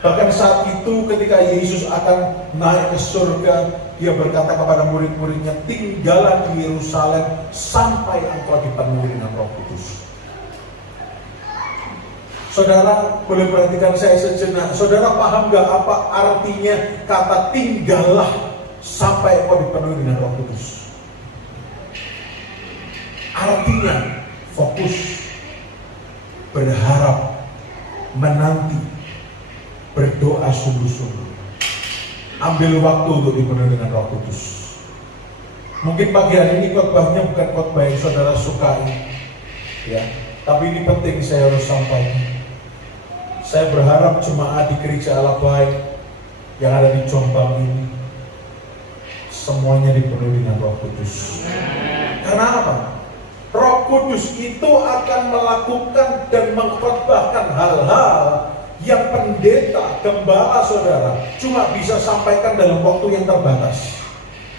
Bahkan saat itu ketika Yesus akan naik ke surga, dia berkata kepada murid-muridnya, tinggallah di Yerusalem sampai engkau dipenuhi dengan Roh Kudus. Saudara boleh perhatikan saya sejenak. Saudara paham gak apa artinya kata tinggallah sampai engkau dipenuhi dengan Roh Kudus? Artinya fokus, berharap, menanti, berdoa sungguh-sungguh. Ambil waktu untuk dipenuhi dengan Roh Kudus. Mungkin pagi hari ini khotbahnya bukan khotbah yang saudara sukai, ya. Tapi ini penting saya harus sampaikan. Saya berharap jemaat di Gereja Allah Baik yang ada di Jombang ini semuanya dipenuhi dengan Roh Kudus. Karena apa? Roh Kudus itu akan melakukan dan mengkhotbahkan hal-hal yang pendeta, gembala saudara cuma bisa sampaikan dalam waktu yang terbatas.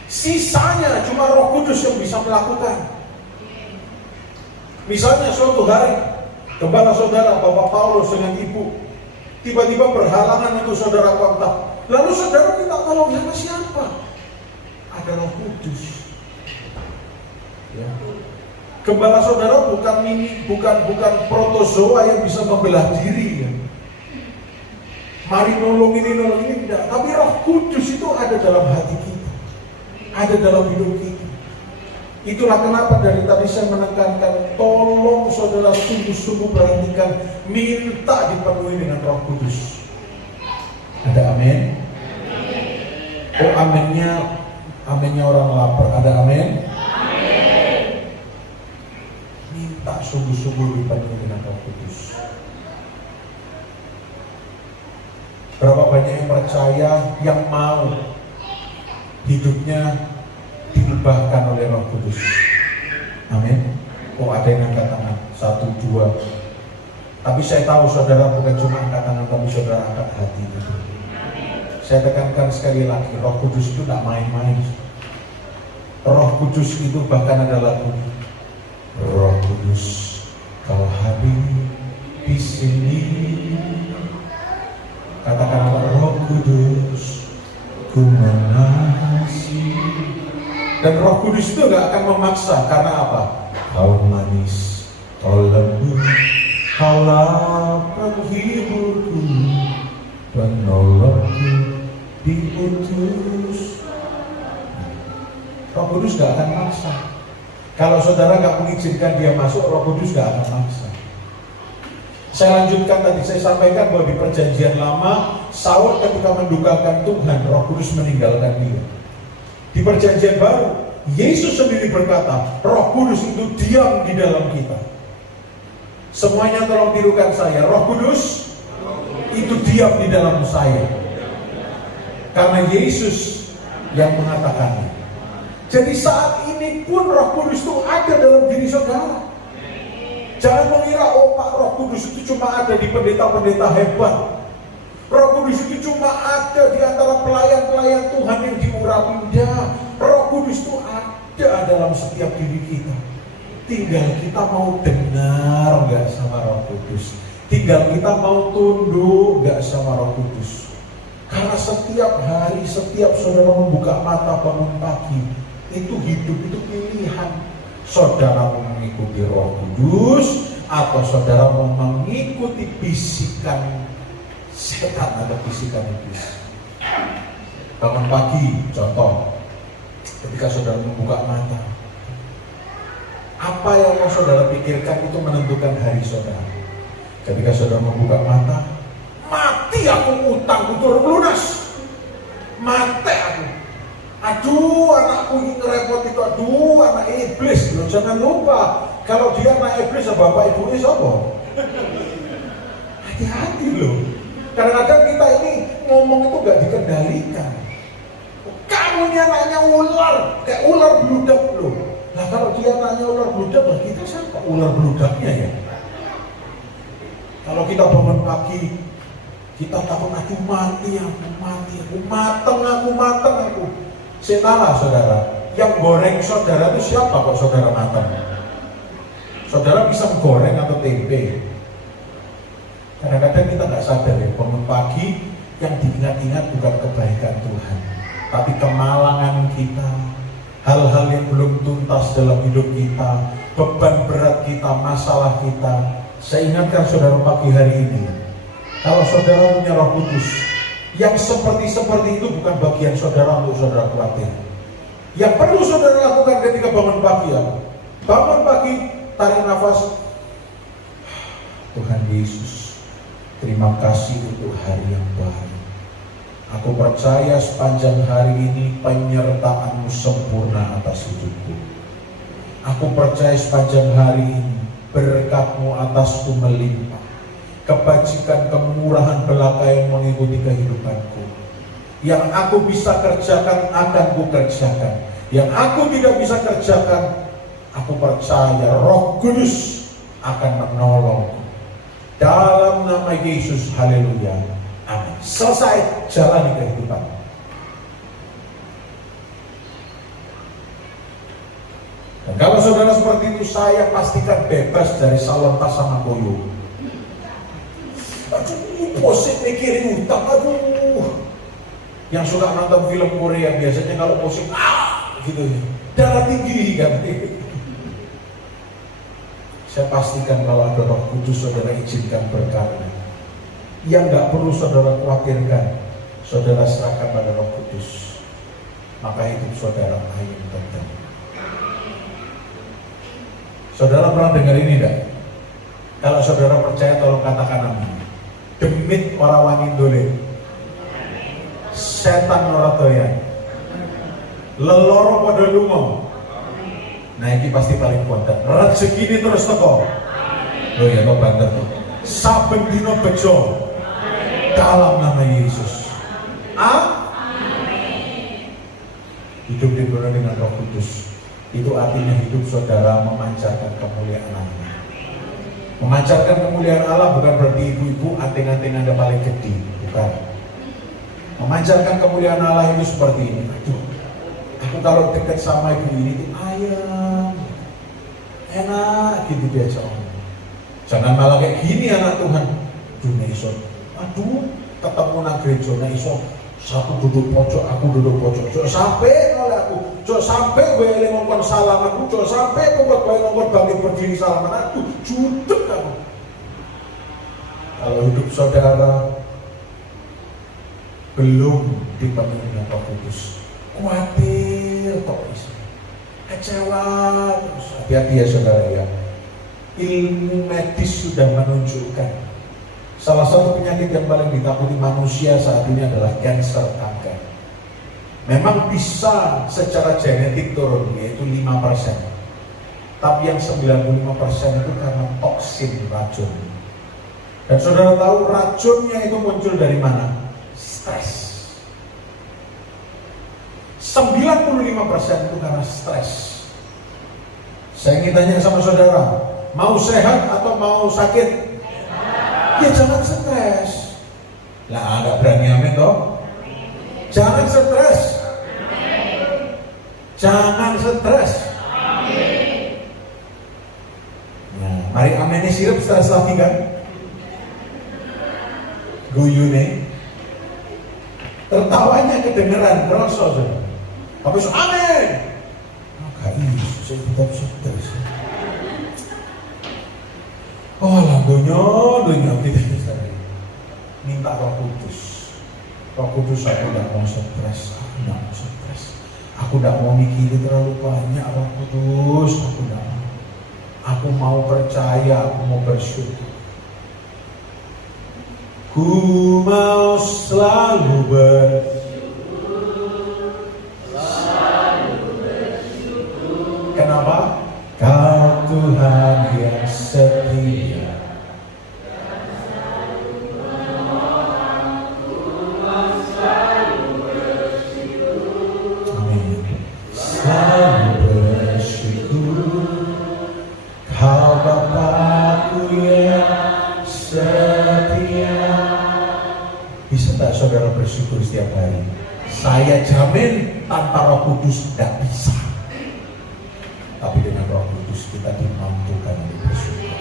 Sisanya cuma Roh Kudus yang bisa melakukan. Misalnya suatu hari gembala saudara, Bapak Paulus dengan Ibu tiba-tiba berhalangan untuk saudara kontak. Lalu saudara minta tolong sama siapa? Ada Roh Kudus. Ya. Gembala saudara bukan protozoa yang bisa membelah diri ya. Mari nolong ini tidak. Tapi Roh Kudus itu ada dalam hati kita, ada dalam hidup kita. Itulah kenapa dari tadi saya menekankan, tolong saudara sungguh-sungguh perhatikan, minta dipenuhi dengan Roh Kudus. Ada amin? Oh aminnya orang lapar. Ada amin? Minta sungguh-sungguh dipenuhi dengan Roh Kudus. Berapa banyak yang percaya, yang mau hidupnya diubahkan oleh Roh Kudus? Amin. Oh ada yang angkat tangan, 1, 2. Tapi saya tahu saudara bukan cuma angkat tangan, tapi saudara angkat hati gitu. Saya tekankan sekali lagi, Roh Kudus itu tidak main-main. Roh Kudus itu bahkan ada lagu, Roh Kudus kau hadir di sini. Katakan Roh Kudus ku mengasihi. Dan Roh Kudus itu gak akan memaksa. Karena apa? Kau manis, kau lembut, kaulah penghiburku, penolongku diutus. Roh Kudus gak akan maksa. Kalau saudara gak mengizinkan dia masuk, Roh Kudus gak akan maksa. Saya lanjutkan tadi, saya sampaikan bahwa di perjanjian lama, Saul ketika mendukakan Tuhan, Roh Kudus meninggalkan dia. Di perjanjian baru, Yesus sendiri berkata, Roh Kudus itu diam di dalam kita. Semuanya tolong tirukan saya, Roh Kudus itu diam di dalam saya. Karena Yesus yang mengatakannya. Jadi saat ini pun Roh Kudus itu ada dalam diri saudara. Jangan mengira, oh Pak, Roh Kudus itu cuma ada di pendeta-pendeta hebat. Roh Kudus itu cuma ada di antara pelayan-pelayan Tuhan yang diurapi. Enggak. Roh Kudus itu ada dalam setiap diri kita. Tinggal kita mau dengar gak sama Roh Kudus. Tinggal kita mau tunduk gak sama Roh Kudus. Karena setiap hari, setiap saudara membuka mata bangun pagi, itu hidup itu pilihan. Saudara mau mengikuti Roh Kudus atau saudara mau mengikuti bisikan setan atau bisikan iblis. Bangun pagi, contoh, ketika saudara membuka mata, apa yang mau saudara pikirkan itu menentukan hari saudara. Ketika saudara membuka mata, mati aku, utangku turun lunas, mati aku. Aduh, anakku ini ngerepot itu, aduh, anak iblis. Loh, jangan lupa, kalau dia anak iblis, bapak ibunya siapa? Hati-hati loh. Kadang-kadang kita ini ngomong itu gak dikendalikan. Kamu ini anaknya ular, kayak ular bludak loh. Nah kalau dia anaknya ular bludak, lah kita siapa ular bludaknya ya? Kalau kita bangun pagi, kita takut, aduh mati aku, mateng aku. Salah saudara, yang goreng saudara itu siapa kok saudara mateng? Saudara bisa menggoreng atau tempe. Kadang-kadang kita nggak sadar ya, bangun pagi yang diingat-ingat bukan kebaikan Tuhan, tapi kemalangan kita, hal-hal yang belum tuntas dalam hidup kita, beban berat kita, masalah kita. Saya ingatkan saudara pagi hari ini, kalau saudara punya Roh Kudus, yang seperti itu bukan bagian saudara untuk saudara khawatir. Yang perlu saudara lakukan ketika bangun pagi ya, bangun pagi, tarik nafas. Tuhan Yesus, terima kasih untuk hari yang baru. Aku percaya sepanjang hari ini penyertaan-Mu sempurna atas hidupku. Aku percaya sepanjang hari ini berkat-Mu atasku melimpah. Kebajikan, kemurahan belaka yang mengikuti kehidupanku. Yang aku bisa kerjakan akan ku kerjakan. Yang aku tidak bisa kerjakan, aku percaya Roh Kudus akan menolongku. Dalam nama Yesus, haleluya, amin. Selesai, jalani kehidupan. Dan kalau saudara seperti itu, saya pastikan bebas dari salontas sama koyo. Aduh, pusing mikirin utang, aduh. Yang suka nonton film Korea biasanya kalau pusing, gitu ya, darah tinggi kan. Saya pastikan kalau ada Roh Kudus, saudara izinkan berkarya. Yang nggak perlu saudara khawatirkan, saudara serahkan pada Roh Kudus. Maka hidup saudara ayam tenang. Saudara pernah dengar ini enggak? Kalau saudara percaya, tolong katakan amin. Demit ora wani ndoleh, setan ora doyan, leloro pada lunga. Nah ini pasti paling kuat. Rezeki ini terus teko. Loh ya kok banter tuh. Saben dina bejo. Dalam nama Yesus. Amin. Hidup dipenuhi dengan Roh Kudus. Itu artinya hidup saudara memancarkan kemuliaan Allah. Memancarkan kemuliaan Allah bukan berarti ibu-ibu anting-anting Anda paling gede, bukan. Memancarkan kemuliaan Allah itu seperti ini. Aduh, aku kalau dekat sama ibu ini tuh ayam, enak gitu biasa om. Jangan malah kayak gini anak Tuhan. Dunia iso, aduh, ketemu nang gereja na iso. Satu duduk pojok, aku duduk pojok. Jok sampai oleh aku, jok sampai gue ngomong salam aku, jok sampai gue ngomong bangkit berdiri salaman aku, judek aku. Kalau hidup saudara belum dipenuhi dengan Roh Kudus, khawatir kok bisa, kecewa terus. Hati-hati ya saudara ya. Ilmu medis sudah menunjukkan salah satu penyakit yang paling ditakuti manusia saat ini adalah kanker kanker. Memang bisa secara genetik turun, yaitu 5%. Tapi yang 95% itu karena toksin racun. Dan saudara tahu racunnya itu muncul dari mana? Stres. 95% itu karena stres. Saya ingin tanya sama saudara, mau sehat atau mau sakit? Ya jangan stres. Lah nggak berani amin toh? Jangan stres. Jangan stres. Nah, mari amennya sirup stres lagi kan? Guyune, tertawanya kedengeran, berasa saja. Habis amin. Gak iso, saya tetap stres. Oh lah, dunia tidak minta Roh Kudus. Roh Kudus, aku tidak mau stres, aku tidak mau stres. Aku tidak mau mikirin terlalu banyak, Roh Kudus, aku tidak mau. Aku mau percaya, aku mau bersyukur. Ku mau selalu bersyukur. Kenapa? Kau Tuhan yang setia. Amin. Selalu bersyukur. Kau Bapakku yang setia. Bisa tak saudara bersyukur setiap hari? Saya jamin tanpa Roh Kudus tidak bisa. Tapi dengan Roh Kudus kita dimampukan untuk bersyukur.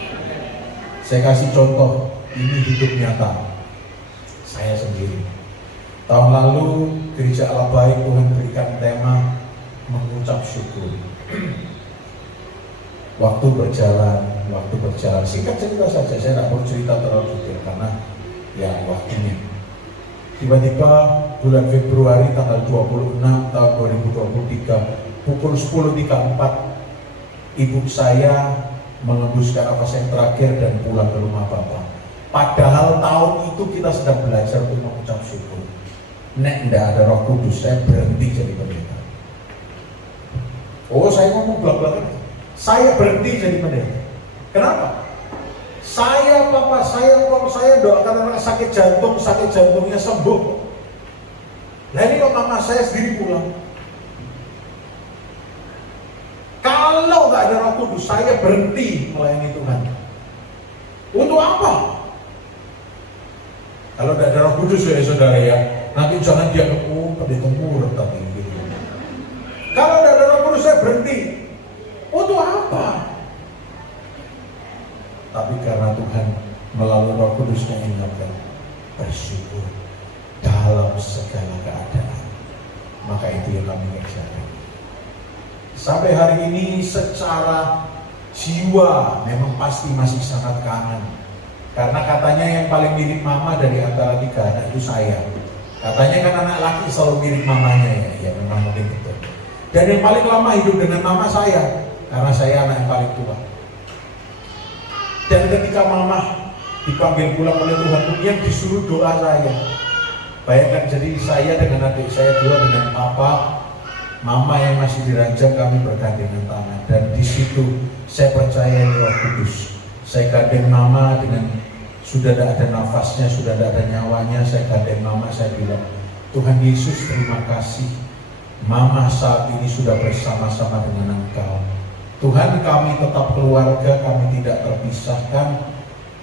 Saya kasih contoh, ini hidup nyata. Saya sendiri. Tahun lalu Gereja Allah Baik Tuhan berikan tema mengucap syukur. Waktu berjalan, singkat cerita saja, saya tidak perlu cerita terlalu detail karena ya waktunya. Tiba-tiba bulan Februari tanggal 26 tahun 2023 pukul 10.34 ibu saya mengembuskan nafas yang terakhir dan pulang ke rumah Bapak. Padahal tahun itu kita sedang belajar untuk mengucap syukur. Nek tidak ada Roh Kudus, saya berhenti jadi pendeta. Oh, saya ngomong belak-belakan. Saya berhenti jadi pendeta. Kenapa? Papa saya, orang saya doakan anak sakit jantung, sakit jantungnya sembuh. Nah ini kok mama saya sendiri pulang. Kalau nggak ada Roh Kudus, saya berhenti melayani Tuhan. Untuk apa? Kalau nggak ada Roh Kudus ya saudara ya, nanti jangan dia pendeta murah tadi gitu. Kalau nggak ada Roh Kudus saya berhenti. Untuk apa? Tapi karena Tuhan melalui Roh Kudusnya ingatkan, bersyukur dalam segala keadaan. Maka itu yang kami kerjakan. Sampai hari ini secara jiwa memang pasti masih sangat kangen. Karena katanya yang paling mirip mama dari antara tiga anak itu saya. Katanya kan anak laki selalu mirip mamanya ya memang mungkin betul. Dan yang paling lama hidup dengan mama saya, karena saya anak yang paling tua. Dan ketika mama dipanggil pulang oleh Tuhan, yang disuruh doa saya. Bayangkan, jadi saya dengan adik saya dua dengan papa, mama yang masih diranjang, kami bergandengan tangan. Dan di situ saya percaya Roh Kudus. Saya gandeng mama dengan sudah tidak ada nafasnya, sudah tidak ada nyawanya. Saya gandeng mama, saya bilang, Tuhan Yesus terima kasih. Mama saat ini sudah bersama-sama dengan Engkau. Tuhan, kami tetap keluarga, kami tidak terpisahkan.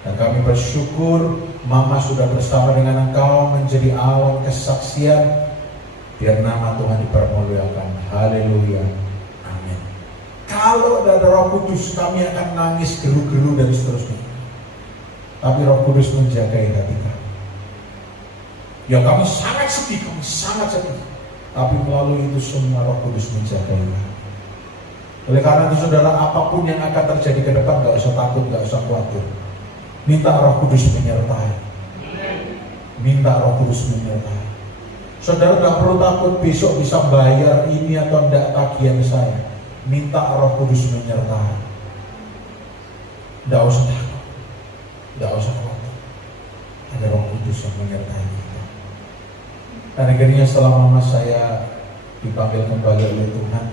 Dan kami bersyukur mama sudah bersama dengan Engkau menjadi awan kesaksian. Biar nama Tuhan dipermuliakan. Haleluya. Amin. Kalau ada Roh Kudus, kami akan nangis, geru-geru dan seterusnya. Tapi Roh Kudus menjagai hati kami. Ya kami sangat sedih, kami sangat sedih. Tapi melalui itu semua Roh Kudus menjagai kami. Oleh karena itu saudara, apapun yang akan terjadi ke depan, gak usah takut, gak usah khawatir. Minta Roh Kudus menyertai. Minta Roh Kudus menyertai. Saudara gak perlu takut besok bisa bayar ini atau tidak tagihan saya. Minta Roh Kudus menyertai. Gak usah takut, gak usah khawatir. Ada Roh Kudus yang menyertai kita. Dan akhirnya setelah mama saya dipanggil kembali oleh Tuhan,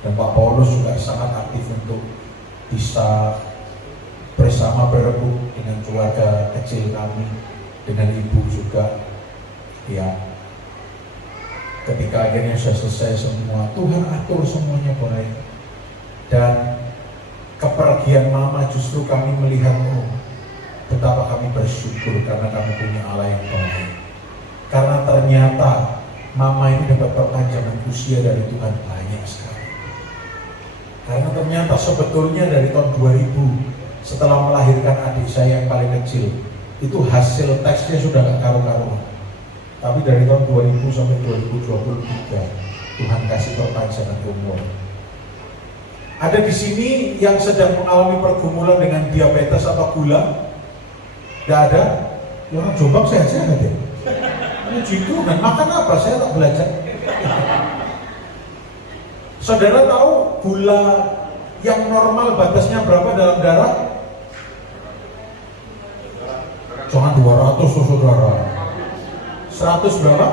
dan Pak Paulus juga sangat aktif untuk bisa bersama berebut dengan keluarga kecil kami, dengan ibu juga. Ya, Ketika akhirnya sudah selesai semua, Tuhan atur semuanya baik. Dan kepergian mama justru kami melihat, oh, betapa kami bersyukur karena kami punya Allah yang baik. Karena ternyata mama ini dapat perpanjangan usia dari Tuhan banyak sekali. Karena ternyata sebetulnya dari tahun 2000 setelah melahirkan adik saya yang paling kecil, itu hasil tesnya sudah gak karu-karuan. Tapi dari tahun 2000 sampai 2023 Tuhan kasih perpanjangan umur. Ada di sini yang sedang mengalami pergumulan dengan diabetes atau gula? Gak ada? Ya, orang Jombang sehat-sehat ya? Puji Tuhan, makan apa? Saya tak belajar. Saudara tahu gula yang normal batasnya berapa dalam darah? Jangan 200 saudara. 100 berapa?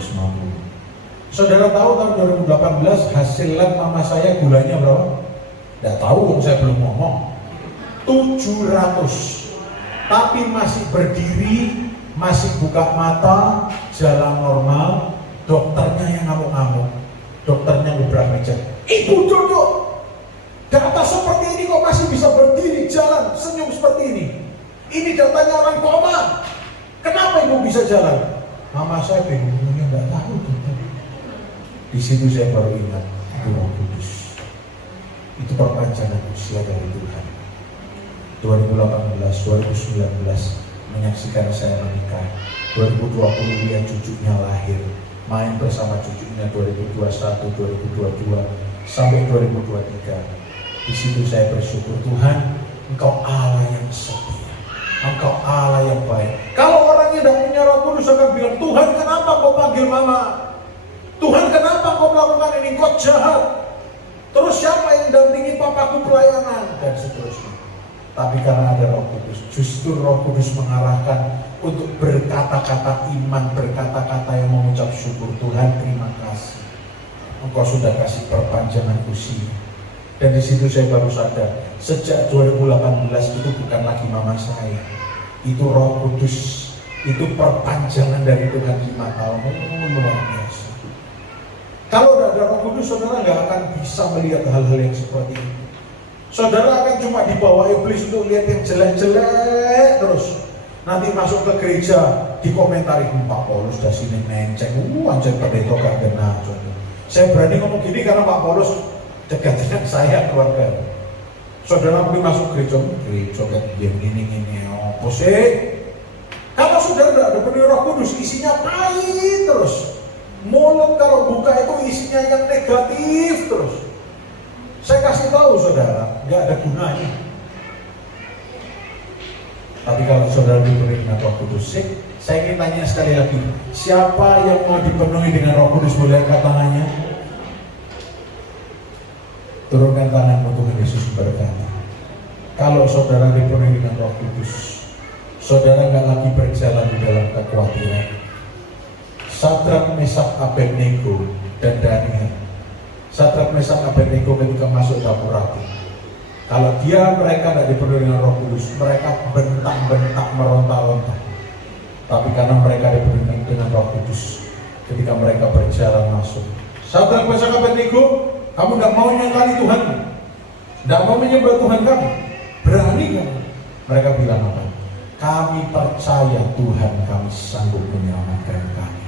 150. Saudara tahu tahun 2018 hasil lab mama saya gulanya berapa? Tidak tahu, saya belum ngomong. 700. Tapi masih berdiri, masih buka mata, jalan normal. Dokternya yang ngamuk-ngamuk. Dokternya ngubrak meja. Ibu duduk. Data seperti ini kok masih bisa berdiri, jalan, senyum seperti ini. Ini datanya orang koma. Kenapa ibu bisa jalan? Mama saya bingung, nggak tahu. Di situ saya baru ingat, itu Roh Kudus. Itu perpanjangan usia dari Tuhan. 2018, 2019 menyaksikan saya menikah. 2020 lihat cucunya lahir, main bersama cucunya 2021, 2022 sampai 2023. Di situ saya bersyukur, Tuhan, Engkau Allah yang setia. Engkau Allah yang baik. Kalau orang yang tidak punya Roh Kudus akan bilang, Tuhan kenapa kau panggil mama? Tuhan kenapa kau melakukan ini? Kau jahat. Terus siapa yang dampingi papaku pelayanan? Dan seterusnya. Tapi karena ada Roh Kudus, justru Roh Kudus mengarahkan untuk berkata-kata iman, berkata-kata yang mengucap syukur. Tuhan terima kasih. Engkau sudah kasih perpanjangan usia. Dan di situ saya baru sadar, sejak 2018 itu bukan lagi mama saya, itu Roh Kudus, itu perpanjangan dari Tuhan 5 tahun. Oh, luar biasa. Kalau tidak ada Roh Kudus, saudara nggak akan bisa melihat hal-hal yang seperti ini. Saudara akan cuma dibawa iblis untuk lihat yang jelek-jelek terus. Nanti masuk ke gereja, dikomentari, Pak Paulus dah sini menceng, anjir pendeta gak kena. Saya berani ngomong gini karena Pak Paulus dekat dengan saya, keluarga. Saudara pergi masuk gereja kan gini, apa sih? Kalau saudara tidak ada penuh Roh Kudus, isinya pahit terus. Mulut kalau buka itu isinya yang negatif terus. Saya kasih tahu saudara, nggak ada gunanya. Tapi kalau saudara dipenuhi dengan Roh Kudus, saya ingin tanya sekali lagi, siapa yang mau dipenuhi dengan Roh Kudus, boleh angkat tangannya? Turunkan tanganmu, Tuhan Yesus berkata, kalau saudara dipenuhi dengan Roh Kudus, saudara nggak lagi berjalan di dalam kekhawatiran. Sadrak, Mesak, Abednego dan Daniel. Sadrak, Mesak, Abednego ketika masuk dapur api, kalau mereka tidak dipenuhi dengan Roh Kudus, mereka bentak-bentak, meronta-ronta. Tapi karena mereka dipenuhi dengan Roh Kudus, ketika mereka berjalan masuk, Sadrak, Mesak, Abednego, kamu tidak mau nyangkali Tuhan, tidak mau menyembah Tuhan kamu, berani kamu. Mereka bilang apa? Kami percaya Tuhan kami sanggup menyelamatkan kami.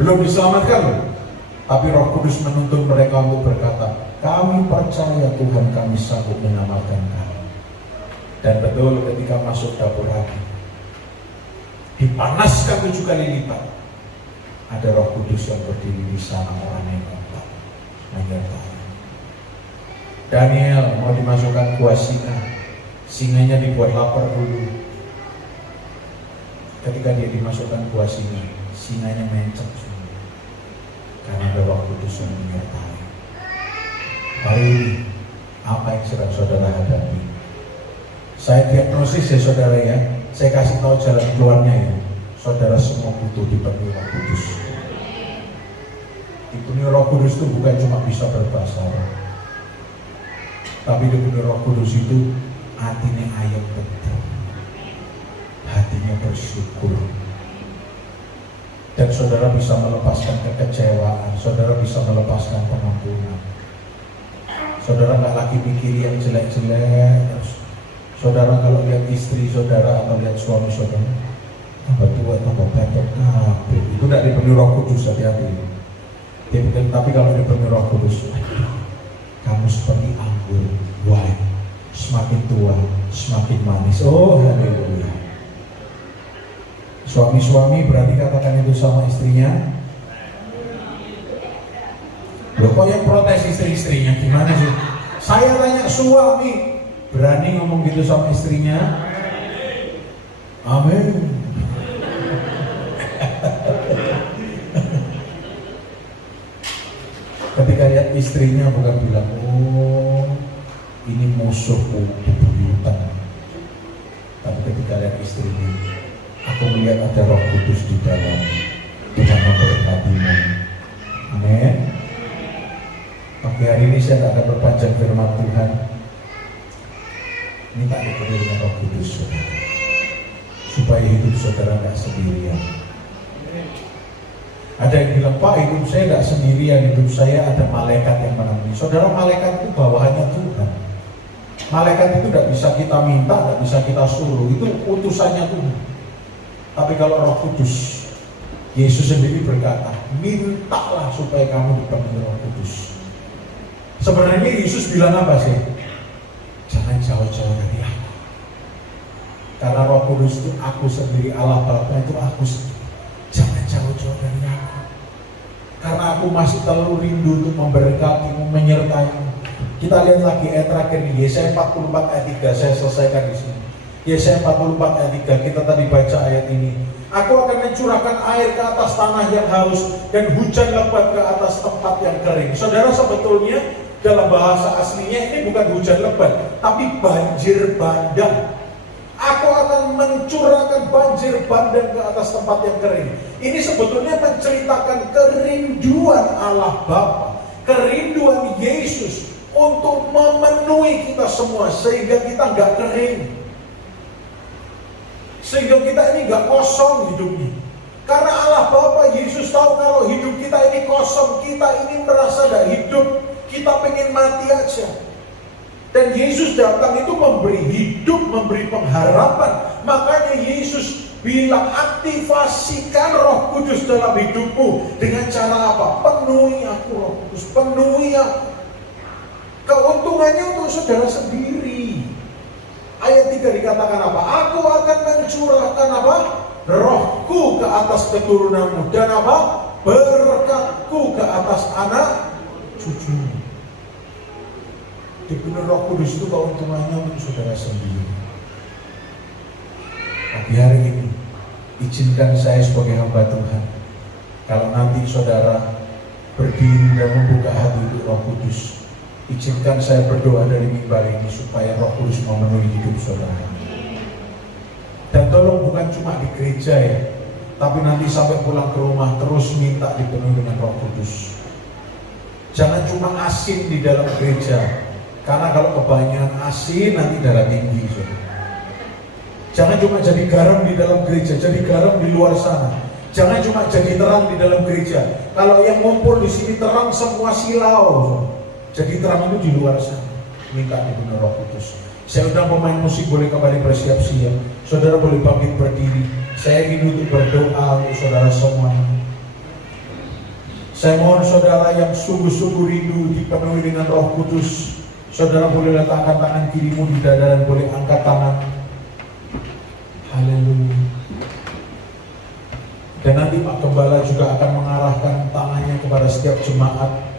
Belum diselamatkan loh, tapi Roh Kudus menuntun mereka untuk berkata, kami percaya Tuhan kami sanggup menyelamatkan kami. Dan betul ketika masuk dapur api, dipanaskan 7 kali lipat, ada Roh Kudus yang berdiri di sana, orang yang menyertai. Daniel mau dimasukkan gua singa, singanya dibuat lapar dulu. Ketika dia dimasukkan gua singa, singanya mencet semua, karena ada Roh Kudus yang menyertai. Hari ini apa yang sedang saudara hadapi? Saya diagnosis ya saudara ya, saya kasih tahu jalan keluarnya ya. Saudara semua butuh dipenuhi Roh Kudus. Dipenuhi Roh Kudus itu bukan cuma bisa berbahasa roh, tapi dipenuhi Roh Kudus itu hatinya ayam betul, hatinya bersyukur. Dan saudara bisa melepaskan kekecewaan, saudara bisa melepaskan pengampunan. Saudara nggak lagi mikir yang jelek-jelek. Saudara kalau lihat istri saudara atau lihat suami saudara, tambah tua, tambah pendek, itu tidak dipenuhi Roh Kudus, hati-hati. Tapi kalau dipenuhi Roh Kudus, kamu seperti anggur wine, semakin tua semakin manis. Oh haleluya. Suami-suami berani katakan itu sama istrinya. Loh kok yang protes istri-istrinya gimana sih? Saya tanya suami berani ngomong gitu sama istrinya. Amin. Ketika lihat istrinya bukan bilang, oh ini musuhku bebuyutan. Tapi ketika lihat istrinya, aku melihat ada Roh Kudus di dalam. Tuhan memberkatimu. Amin. Pagi hari ini saya tidak akan berpanjang firman Tuhan. Minta dipenuhi dengan Roh Kudus, saudara, supaya hidup saudara tidak sendirian. Ada yang bilang, Pak, hidup saya tidak sendirian, hidup saya ada malaikat yang menemani. Saudara, malaikat itu bawahannya Tuhan. Malaikat itu tidak bisa kita minta, tidak bisa kita suruh, itu utusannya Tuhan. Tapi kalau Roh Kudus, Yesus sendiri berkata, mintalah supaya kamu dipenuhi Roh Kudus. Sebenarnya Yesus bilang apa sih? Jangan jauh-jauh dari aku. Karena Roh Kudus itu aku sendiri, Allah Bapa itu aku sendiri. Jangan jauh-jauh dari aku. Karena aku masih terlalu rindu untuk memberkatimu, menyertaimu. Kita lihat lagi ayat terakhir di Yesaya 44 ayat 3, saya selesaikan di sini. Yesaya 44 ayat 3, kita tadi baca ayat ini. Aku akan mencurahkan air ke atas tanah yang haus dan hujan lebat ke atas tempat yang kering. Saudara, sebetulnya dalam bahasa aslinya ini bukan hujan lebat, tapi banjir bandang. Aku akan mencurahkan banjir bandang ke atas tempat yang kering. Ini sebetulnya menceritakan kerinduan Allah Bapa, kerinduan Yesus untuk memenuhi kita semua sehingga kita nggak kering, sehingga kita ini nggak kosong hidupnya. Karena Allah Bapa, Yesus tahu kalau hidup kita ini kosong, kita ini merasa nggak hidup, kita pengen mati aja. Dan Yesus datang itu memberi hidup, memberi pengharapan. Makanya Yesus bilang, aktivasikan Roh Kudus dalam hidupmu. Dengan cara apa? Penuhi aku Roh Kudus, penuhi aku. Keuntungannya untuk saudara sendiri. Ayat 3 dikatakan apa? Aku akan mencurahkan apa? Rohku ke atas keturunanmu. Dan apa? Berkatku ke atas anak cucumu. Dipenuhi Roh Kudus itu keuntungannya untuk saudara sendiri. Pagi hari ini, izinkan saya sebagai hamba Tuhan, kalau nanti saudara berdiri dan membuka hati untuk Roh Kudus, izinkan saya berdoa dari mimbar ini supaya Roh Kudus memenuhi hidup saudara. Dan tolong bukan cuma di gereja ya, tapi nanti sampai pulang ke rumah terus minta dipenuhi dengan Roh Kudus. Jangan cuma asin di dalam gereja. Karena kalau kebanyakan asin nanti darah tinggi. Jangan cuma jadi garam di dalam gereja, jadi garam di luar sana. Jangan cuma jadi terang di dalam gereja. Kalau yang ngumpul di sini terang semua silau. Jadi terang itu di luar sana. Minta dipenuhi Roh Kudus. Saya undang pemain musik boleh kembali bersiap-siap. Saudara boleh bangkit berdiri. Saya ingin untuk berdoa untuk saudara semua. Saya mohon saudara yang sungguh-sungguh rindu dipenuhi dengan Roh Kudus. Saudara boleh letakkan tangan kirimu di dada dan boleh angkat tangan. Haleluya. Dan nanti Pak Gembala juga akan mengarahkan tangannya kepada setiap jemaat.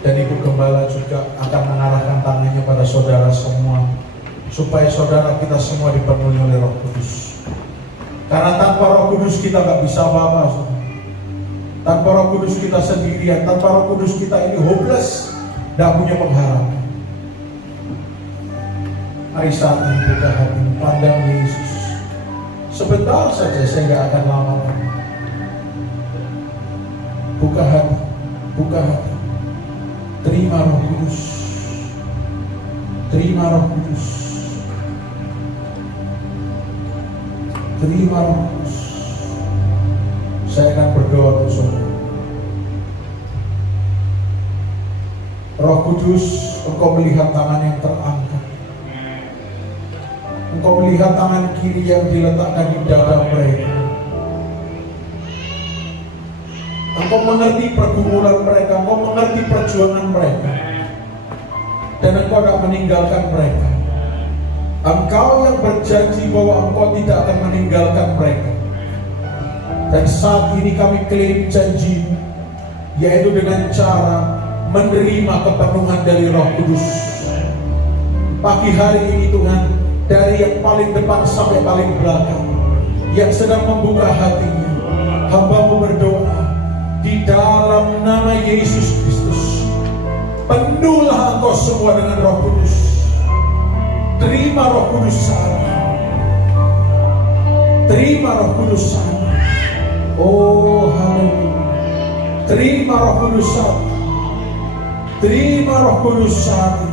Dan Ibu Gembala juga akan mengarahkan tangannya pada saudara semua. Supaya saudara kita semua dipenuhi oleh Roh Kudus. Karena tanpa Roh Kudus kita gak bisa apa-apa. Tanpa Roh Kudus kita sendirian. Tanpa Roh Kudus kita ini hopeless. Gak punya pengharapan. Mari saat ini buka hati, pandang Yesus. Sebentar saja, saya gak akan lama lagi. Buka hati, buka hati. Terima Roh Kudus. Terima Roh Kudus. Terima Roh Kudus. Saya akan berdoa untuk saudara. Roh Kudus, Engkau melihat tangan yang terangkat. Engkau melihat tangan kiri yang diletakkan di dada mereka. Engkau mengerti pergumulan mereka, Engkau mengerti perjuangan mereka. Dan Engkau tidak meninggalkan mereka. Engkau yang berjanji bahwa Engkau tidak akan meninggalkan mereka. Dan saat ini kami klaim janji, yaitu dengan cara menerima kepenuhan dari Roh Kudus. Pagi hari ini Tuhan, dari yang paling depan sampai paling belakang, yang sedang membuka hatinya, hamba-Mu berdoa di dalam nama Yesus Kristus, penuhlah Engkau semua dengan Roh Kudus. Terima Roh Kudus sana. Terima Roh Kudus sana. Oh haleluya. Terima Roh Kudus sana. Terima Roh Kudus sana.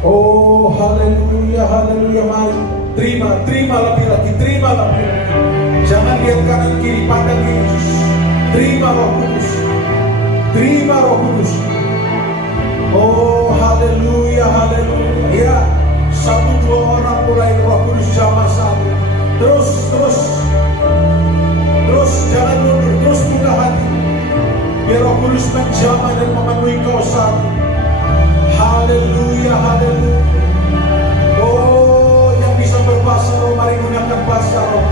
Oh haleluya, haleluya. Mari terima lebih lagi, terima lebih lagi. Jangan lihat kanan kiri, pandang Yesus. Terima Roh Kudus. Terima Roh Kudus. Oh haleluya, haleluya. Ya, 1-2 orang mulai Roh Kudus jamaah satu. Terus jangan mundur, terus buka hati. Biar Roh Kudus menjamah dan memenuhi kau satu. Haleluya, haleluya. Oh, yang bisa berbahasa roh, mari gunakan bahasa roh.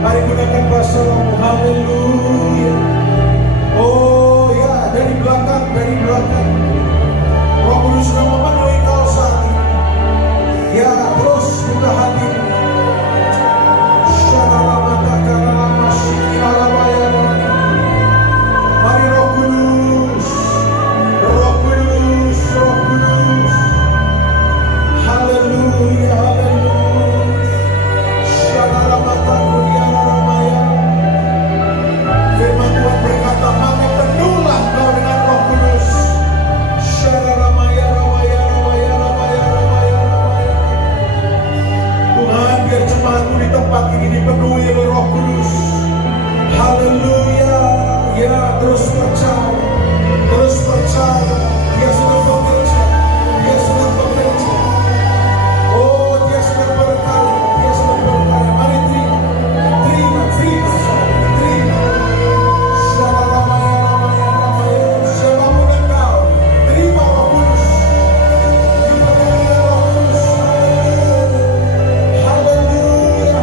Mari gunakan bahasa roh. Haleluya. Oh ya, dari belakang. Roh Kudus sudah memenuhi kau saat ini. Ya, terus buka hati. Mari Roh Kudus. Roh Kudus. Haleluya, haleluya. Firman Tuhan berkata, maka penuhlah kau dengan Roh Kudus. Tuhan, biar jemaatmu di tempat ini dipenuhi oleh Roh Kudus. Haleluya. Ya, terus percaya. Dia sedang bekerja. Oh, dia sedang berkarya. Mari terima. Siapapun engkau, terima Roh Kudus. Dipenuhi Roh Kudus. Haleluya,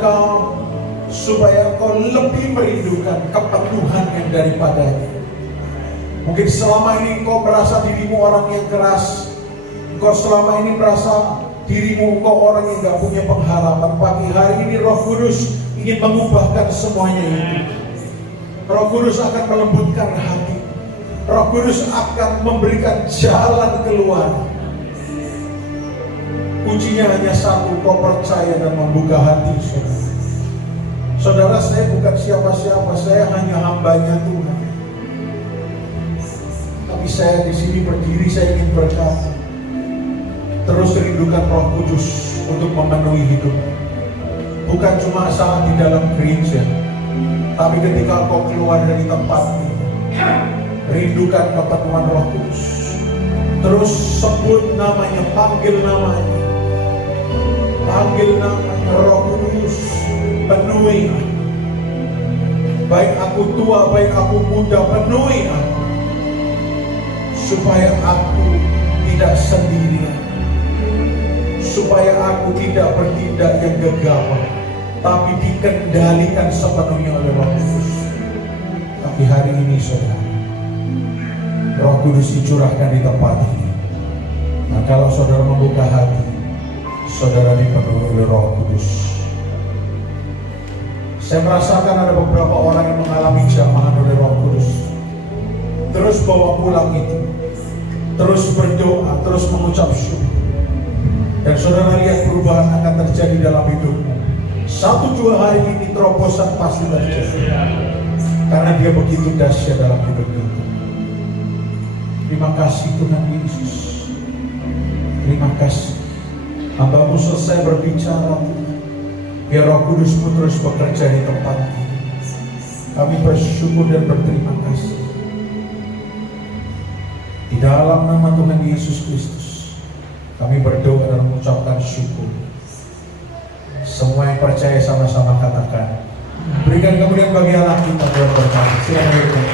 kau supaya kau lebih merindukan kepenuhan yang daripadanya. Mungkin selama ini kau merasa dirimu orang yang keras, kau selama ini merasa dirimu engkau orang yang gak punya pengharapan. Pagi hari ini Roh Kudus ingin mengubahkan semuanya itu. Roh Kudus akan melembutkan hati. Roh Kudus akan memberikan jalan keluar. Kuncinya hanya satu, kau percaya dan membuka hati, saudara. Saudara, saya bukan siapa-siapa, saya hanya hambanya Tuhan. Tapi saya di sini berdiri, saya ingin berkata, terus rindukan Roh Kudus untuk memenuhi hidup. Bukan cuma saat di dalam gereja, tapi ketika kau keluar dari tempat ini, rindukan kepenuhan Roh Kudus. Terus sebut namanya, panggil namanya. Panggil namanya, Roh Kudus, penuhi aku. Baik aku tua, baik aku muda, penuhi aku. Supaya aku tidak sendirian. Supaya aku tidak bertindak yang gegabah, tapi dikendalikan sepenuhnya oleh Roh Kudus. Tapi hari ini saudara, Roh Kudus dicurahkan di tempat ini. Nah, kalau saudara membuka hati, saudara dipenuhi oleh Roh Kudus. Saya merasakan ada beberapa orang yang mengalami jamahan oleh Roh Kudus. Terus bawa pulang itu, terus berdoa, terus mengucap syukur. Dan saudara lihat perubahan akan terjadi dalam hidupmu. 1-2 hari ini terobosan pasti terjadi. Karena dia begitu dahsyat dalam hidup kita. Terima kasih Tuhan Yesus. Terima kasih. Hamba-Mu selesai berbicara, biar Roh Kudus-Mu terus bekerja di tempat ini. Kami bersyukur dan berterima kasih. Di dalam nama Tuhan Yesus Kristus, kami berdoa dan mengucapkan syukur. Semua yang percaya sama-sama katakan. Berikan kemudian bagi Allah kita Tuhan berkati. Silakan berikan.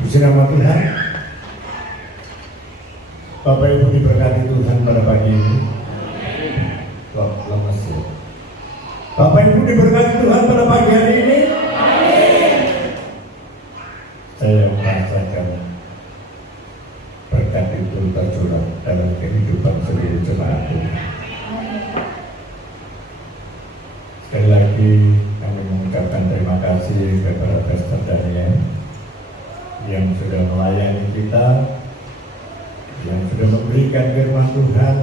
Puji nama Tuhan. Bapak Ibu diberkati Tuhan pada pagi ini. Bapak Ibu diberkati Tuhan pada pagi hari ini. Saya merasakan berkat itu tercurah dalam kehidupan seluruh jemaat Tuhan. Sekali lagi kami mengucapkan terima kasih kepada Pastor Daniel yang sudah melayani kita, yang sudah memberikan firman Tuhan,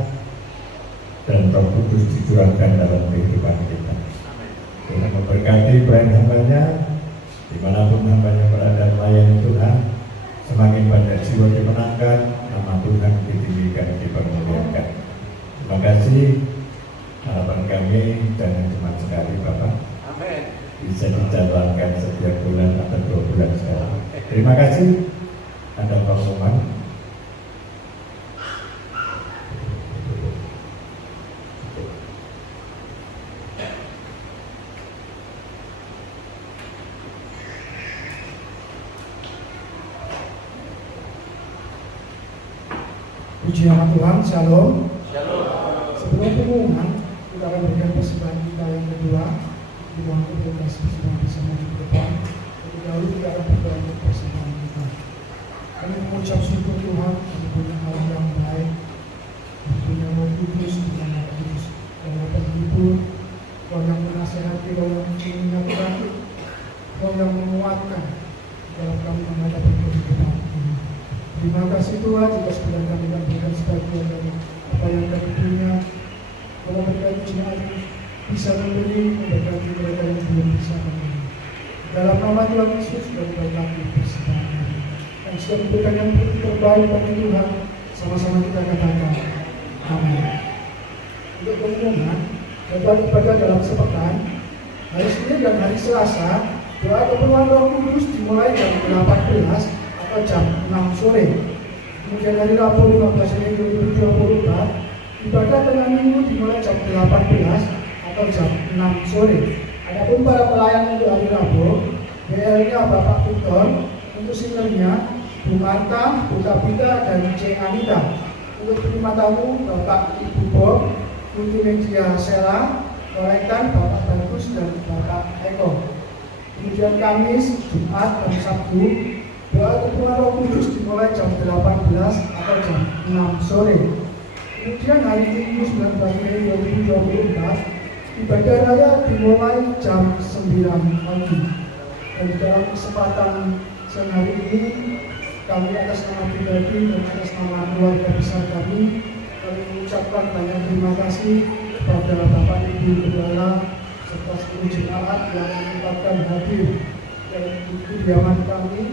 dan Roh Kudus dicurahkan dalam kehidupan kita. Tuhan memberkati pelayan hambanya, dimanapun hambanya berada melayani Tuhan. Semakin banyak jiwa dimenangkan, nama Tuhan ditinggikan, dipermuliakan. Terima kasih. Harapan kami jangan cuma sekali Bapak. Amin. Bisa dijalankan setiap bulan atau 2 bulan sekali. Terima kasih. Ada pengumuman. Puji nama Tuhan, Shalom. Shalom. Sebelum pengumuman, kita akan berikan persembahan kita yang kedua. Di bawah kita persembahan bersama di depan. Lebih dahulu kita akan berdoa untuk persembahan kita. Kami mengucap syukur Tuhan, kami punya Allah yang baik, kami punya Roh Kudus, punya Roh Kudus, Kau yang penghibur, Kau yang menasihati, Kau yang mengingatkan, Kau yang menguatkan dalam kami menghadapi kehidupan ini. Terima kasih Tuhan, jika sekalian kami berikan sebagian dari apa yang kami punya. Kalau berkati jemaat bisa memberi, memberkati mereka yang belum bisa memberi. Dalam nama Tuhan Yesus dan berkati persembahan yang sudah memberikan yang terbaik bagi Tuhan, sama-sama kita katakan amin. Untuk pengumuman, jadwal ibadah dalam sepekan hari Senin dan hari Selasa, doa keperluan Roh Kudus dimulai jam 18 atau jam 6 sore. Kemudian hari Rabu 15 Mei 2024, ibadah tengah minggu dimulai jam 18 atau jam 6 sore. Adapun para pelayan untuk hari Rabu, BL-nya Bapak Victor, untuk singernya Bu Marta, Bu Tabita, dan C. Anita. Untuk penerima tamu Bapak Ibu Bob, multimedia Sela, kolektan Bapak Bagus dan Bapak Eko. Kemudian Kamis, Jumat, dan Sabtu Doa keperluan Roh Kudus dimulai jam 18 atau jam 6 sore. Kemudian hari Minggu 19 Mei 2024 ibadah raya dimulai jam 9 pagi. Dan dalam kesempatan siang hari ini kami atas nama pribadi dan atas nama keluarga besar kami mengucapkan banyak terima kasih kepada Bapak Ibu Pendeta serta seluruh jemaat yang menyempatkan hadir di kediaman kami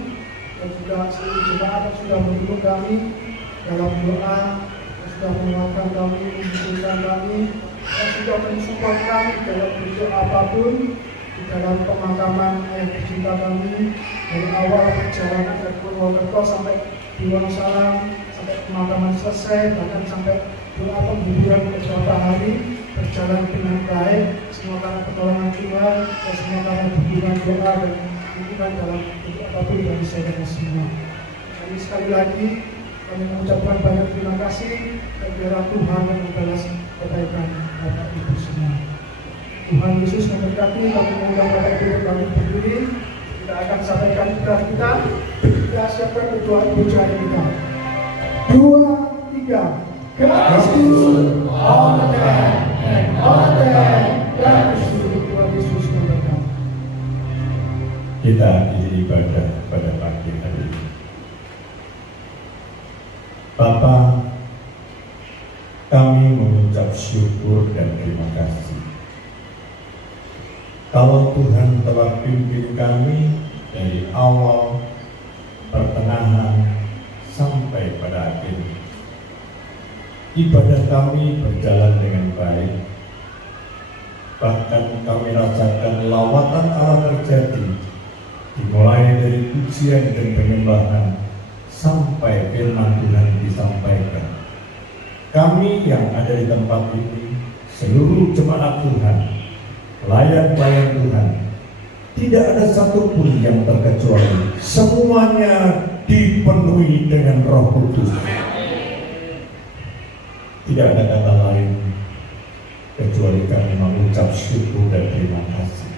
dan juga seluruh jemaat yang sudah mendukung kami dalam doa, yang sudah menguatkan kami, mengumpulkan kami, yang sudah mensupport kami dalam bentuk apapun di dalam pemakaman ayah tercinta kami dari awal perjalanan dari Purwokerto sampai di Wonosalam, sampai pemakaman selesai, bahkan sampai doa penghiburan beberapa hari berjalan dengan baik, semua karena pertolongan Tuhan dan semua karena dukungan doa dan dukungan dalam bentuk apapun dari saudara semua. Jadi sekali lagi kami mengucapkan banyak terima kasih dan biarlah Tuhan membalas kebaikan Bapak Ibu semua. Tuhan Yesus memberkati. Kami mengundang Bapak Ibu kami berdiri. Kita akan sampaikan ibadah kita. Kita siapkan kedua ibu jari kita. 2, 3. God is good all the time, and all the time God is good. Tuhan Yesus memberkati. Kita akhiri ibadah pada pagi hari ini. Bapa, kami mengucap syukur dan terima kasih. Kalau Tuhan telah pimpin kami dari awal, pertengahan, sampai pada akhir, ibadah kami berjalan dengan baik. Bahkan kami rasakan lawatan Allah terjadi, dimulai dari pujian dan penyembahan sampai firman Tuhan disampaikan. Kami yang ada di tempat ini, seluruh jemaat Tuhan, pelayan-pelayan Tuhan, tidak ada satupun yang terkecuali. Semuanya dipenuhi dengan Roh Kudus. Tidak ada kata lain kecuali kami mengucap syukur dan terima kasih.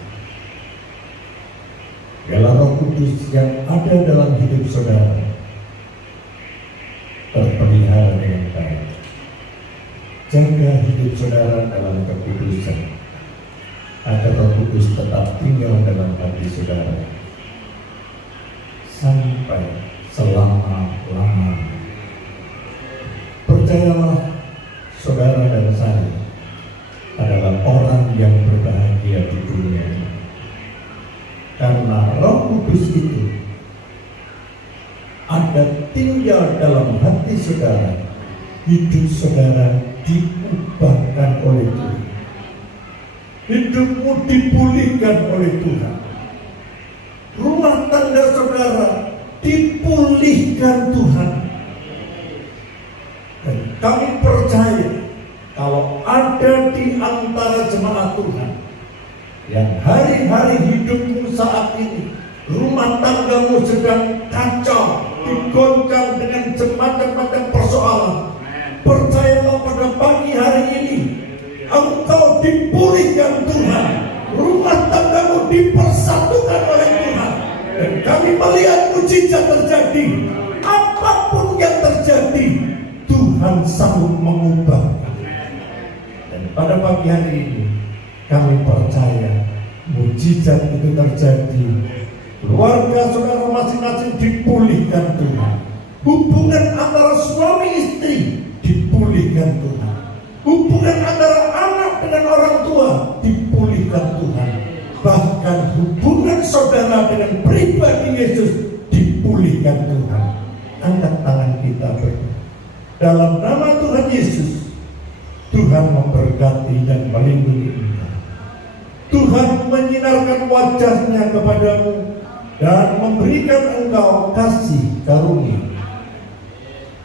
Biarlah Roh Kudus yang ada dalam hidup saudara terpelihara dengan baik. Jaga hidup saudara dalam kekudusan, agar Roh Kudus tetap tinggal dalam hati saudara sampai selama-lamanya. Percayalah, saudara dan saya adalah orang yang berbahagia di dunia ini, karena Roh Kudus itu ada tinggal dalam hati saudara. Hidup saudara diubahkan oleh Tuhan. Hidupmu dipulihkan oleh Tuhan. Rumah tangga saudara dipulihkan Tuhan. Dan kami percaya kalau ada di antara jemaat Tuhan yang hari-hari hidupmu saat ini, rumah tanggamu sedang kacau, digoncang dengan macam-macam persoalan, percayalah pada pagi hari ini engkau dipulihkan Tuhan, rumah tanggamu dipersatukan oleh Tuhan, dan kami melihat mujizat terjadi. Apapun yang terjadi, Tuhan sanggup mengubahkan. Dan pada pagi hari ini kami percaya mujizat itu terjadi. Keluarga saudara masing-masing dipulihkan Tuhan. Hubungan antara suami istri dipulihkan Tuhan. Hubungan antara anak dengan orang tua dipulihkan Tuhan. Bahkan hubungan saudara dengan pribadi Yesus dipulihkan Tuhan. Angkat tangan kita berdua. Dalam nama Tuhan Yesus, Tuhan memberkati dan melindungi kita. Tuhan menyinarkan wajah-Nya kepadamu dan memberikan engkau kasih karunia.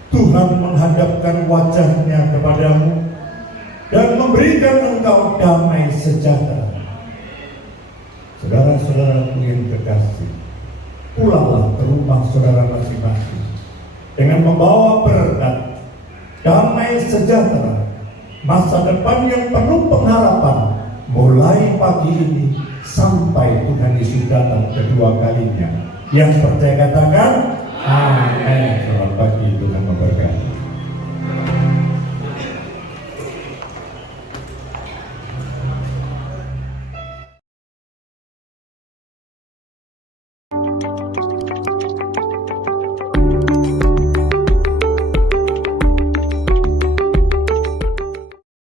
Tuhan menghadapkan wajah-Nya kepadamu dan memberikan engkau damai sejahtera. Saudara-saudaraku yang terkasih, pulanglah ke rumah saudara masing-masing dengan membawa berkat, damai sejahtera, masa depan yang penuh pengharapan mulai pagi ini sampai Tuhan Yesus datang kedua kalinya. Yang percaya katakan amin.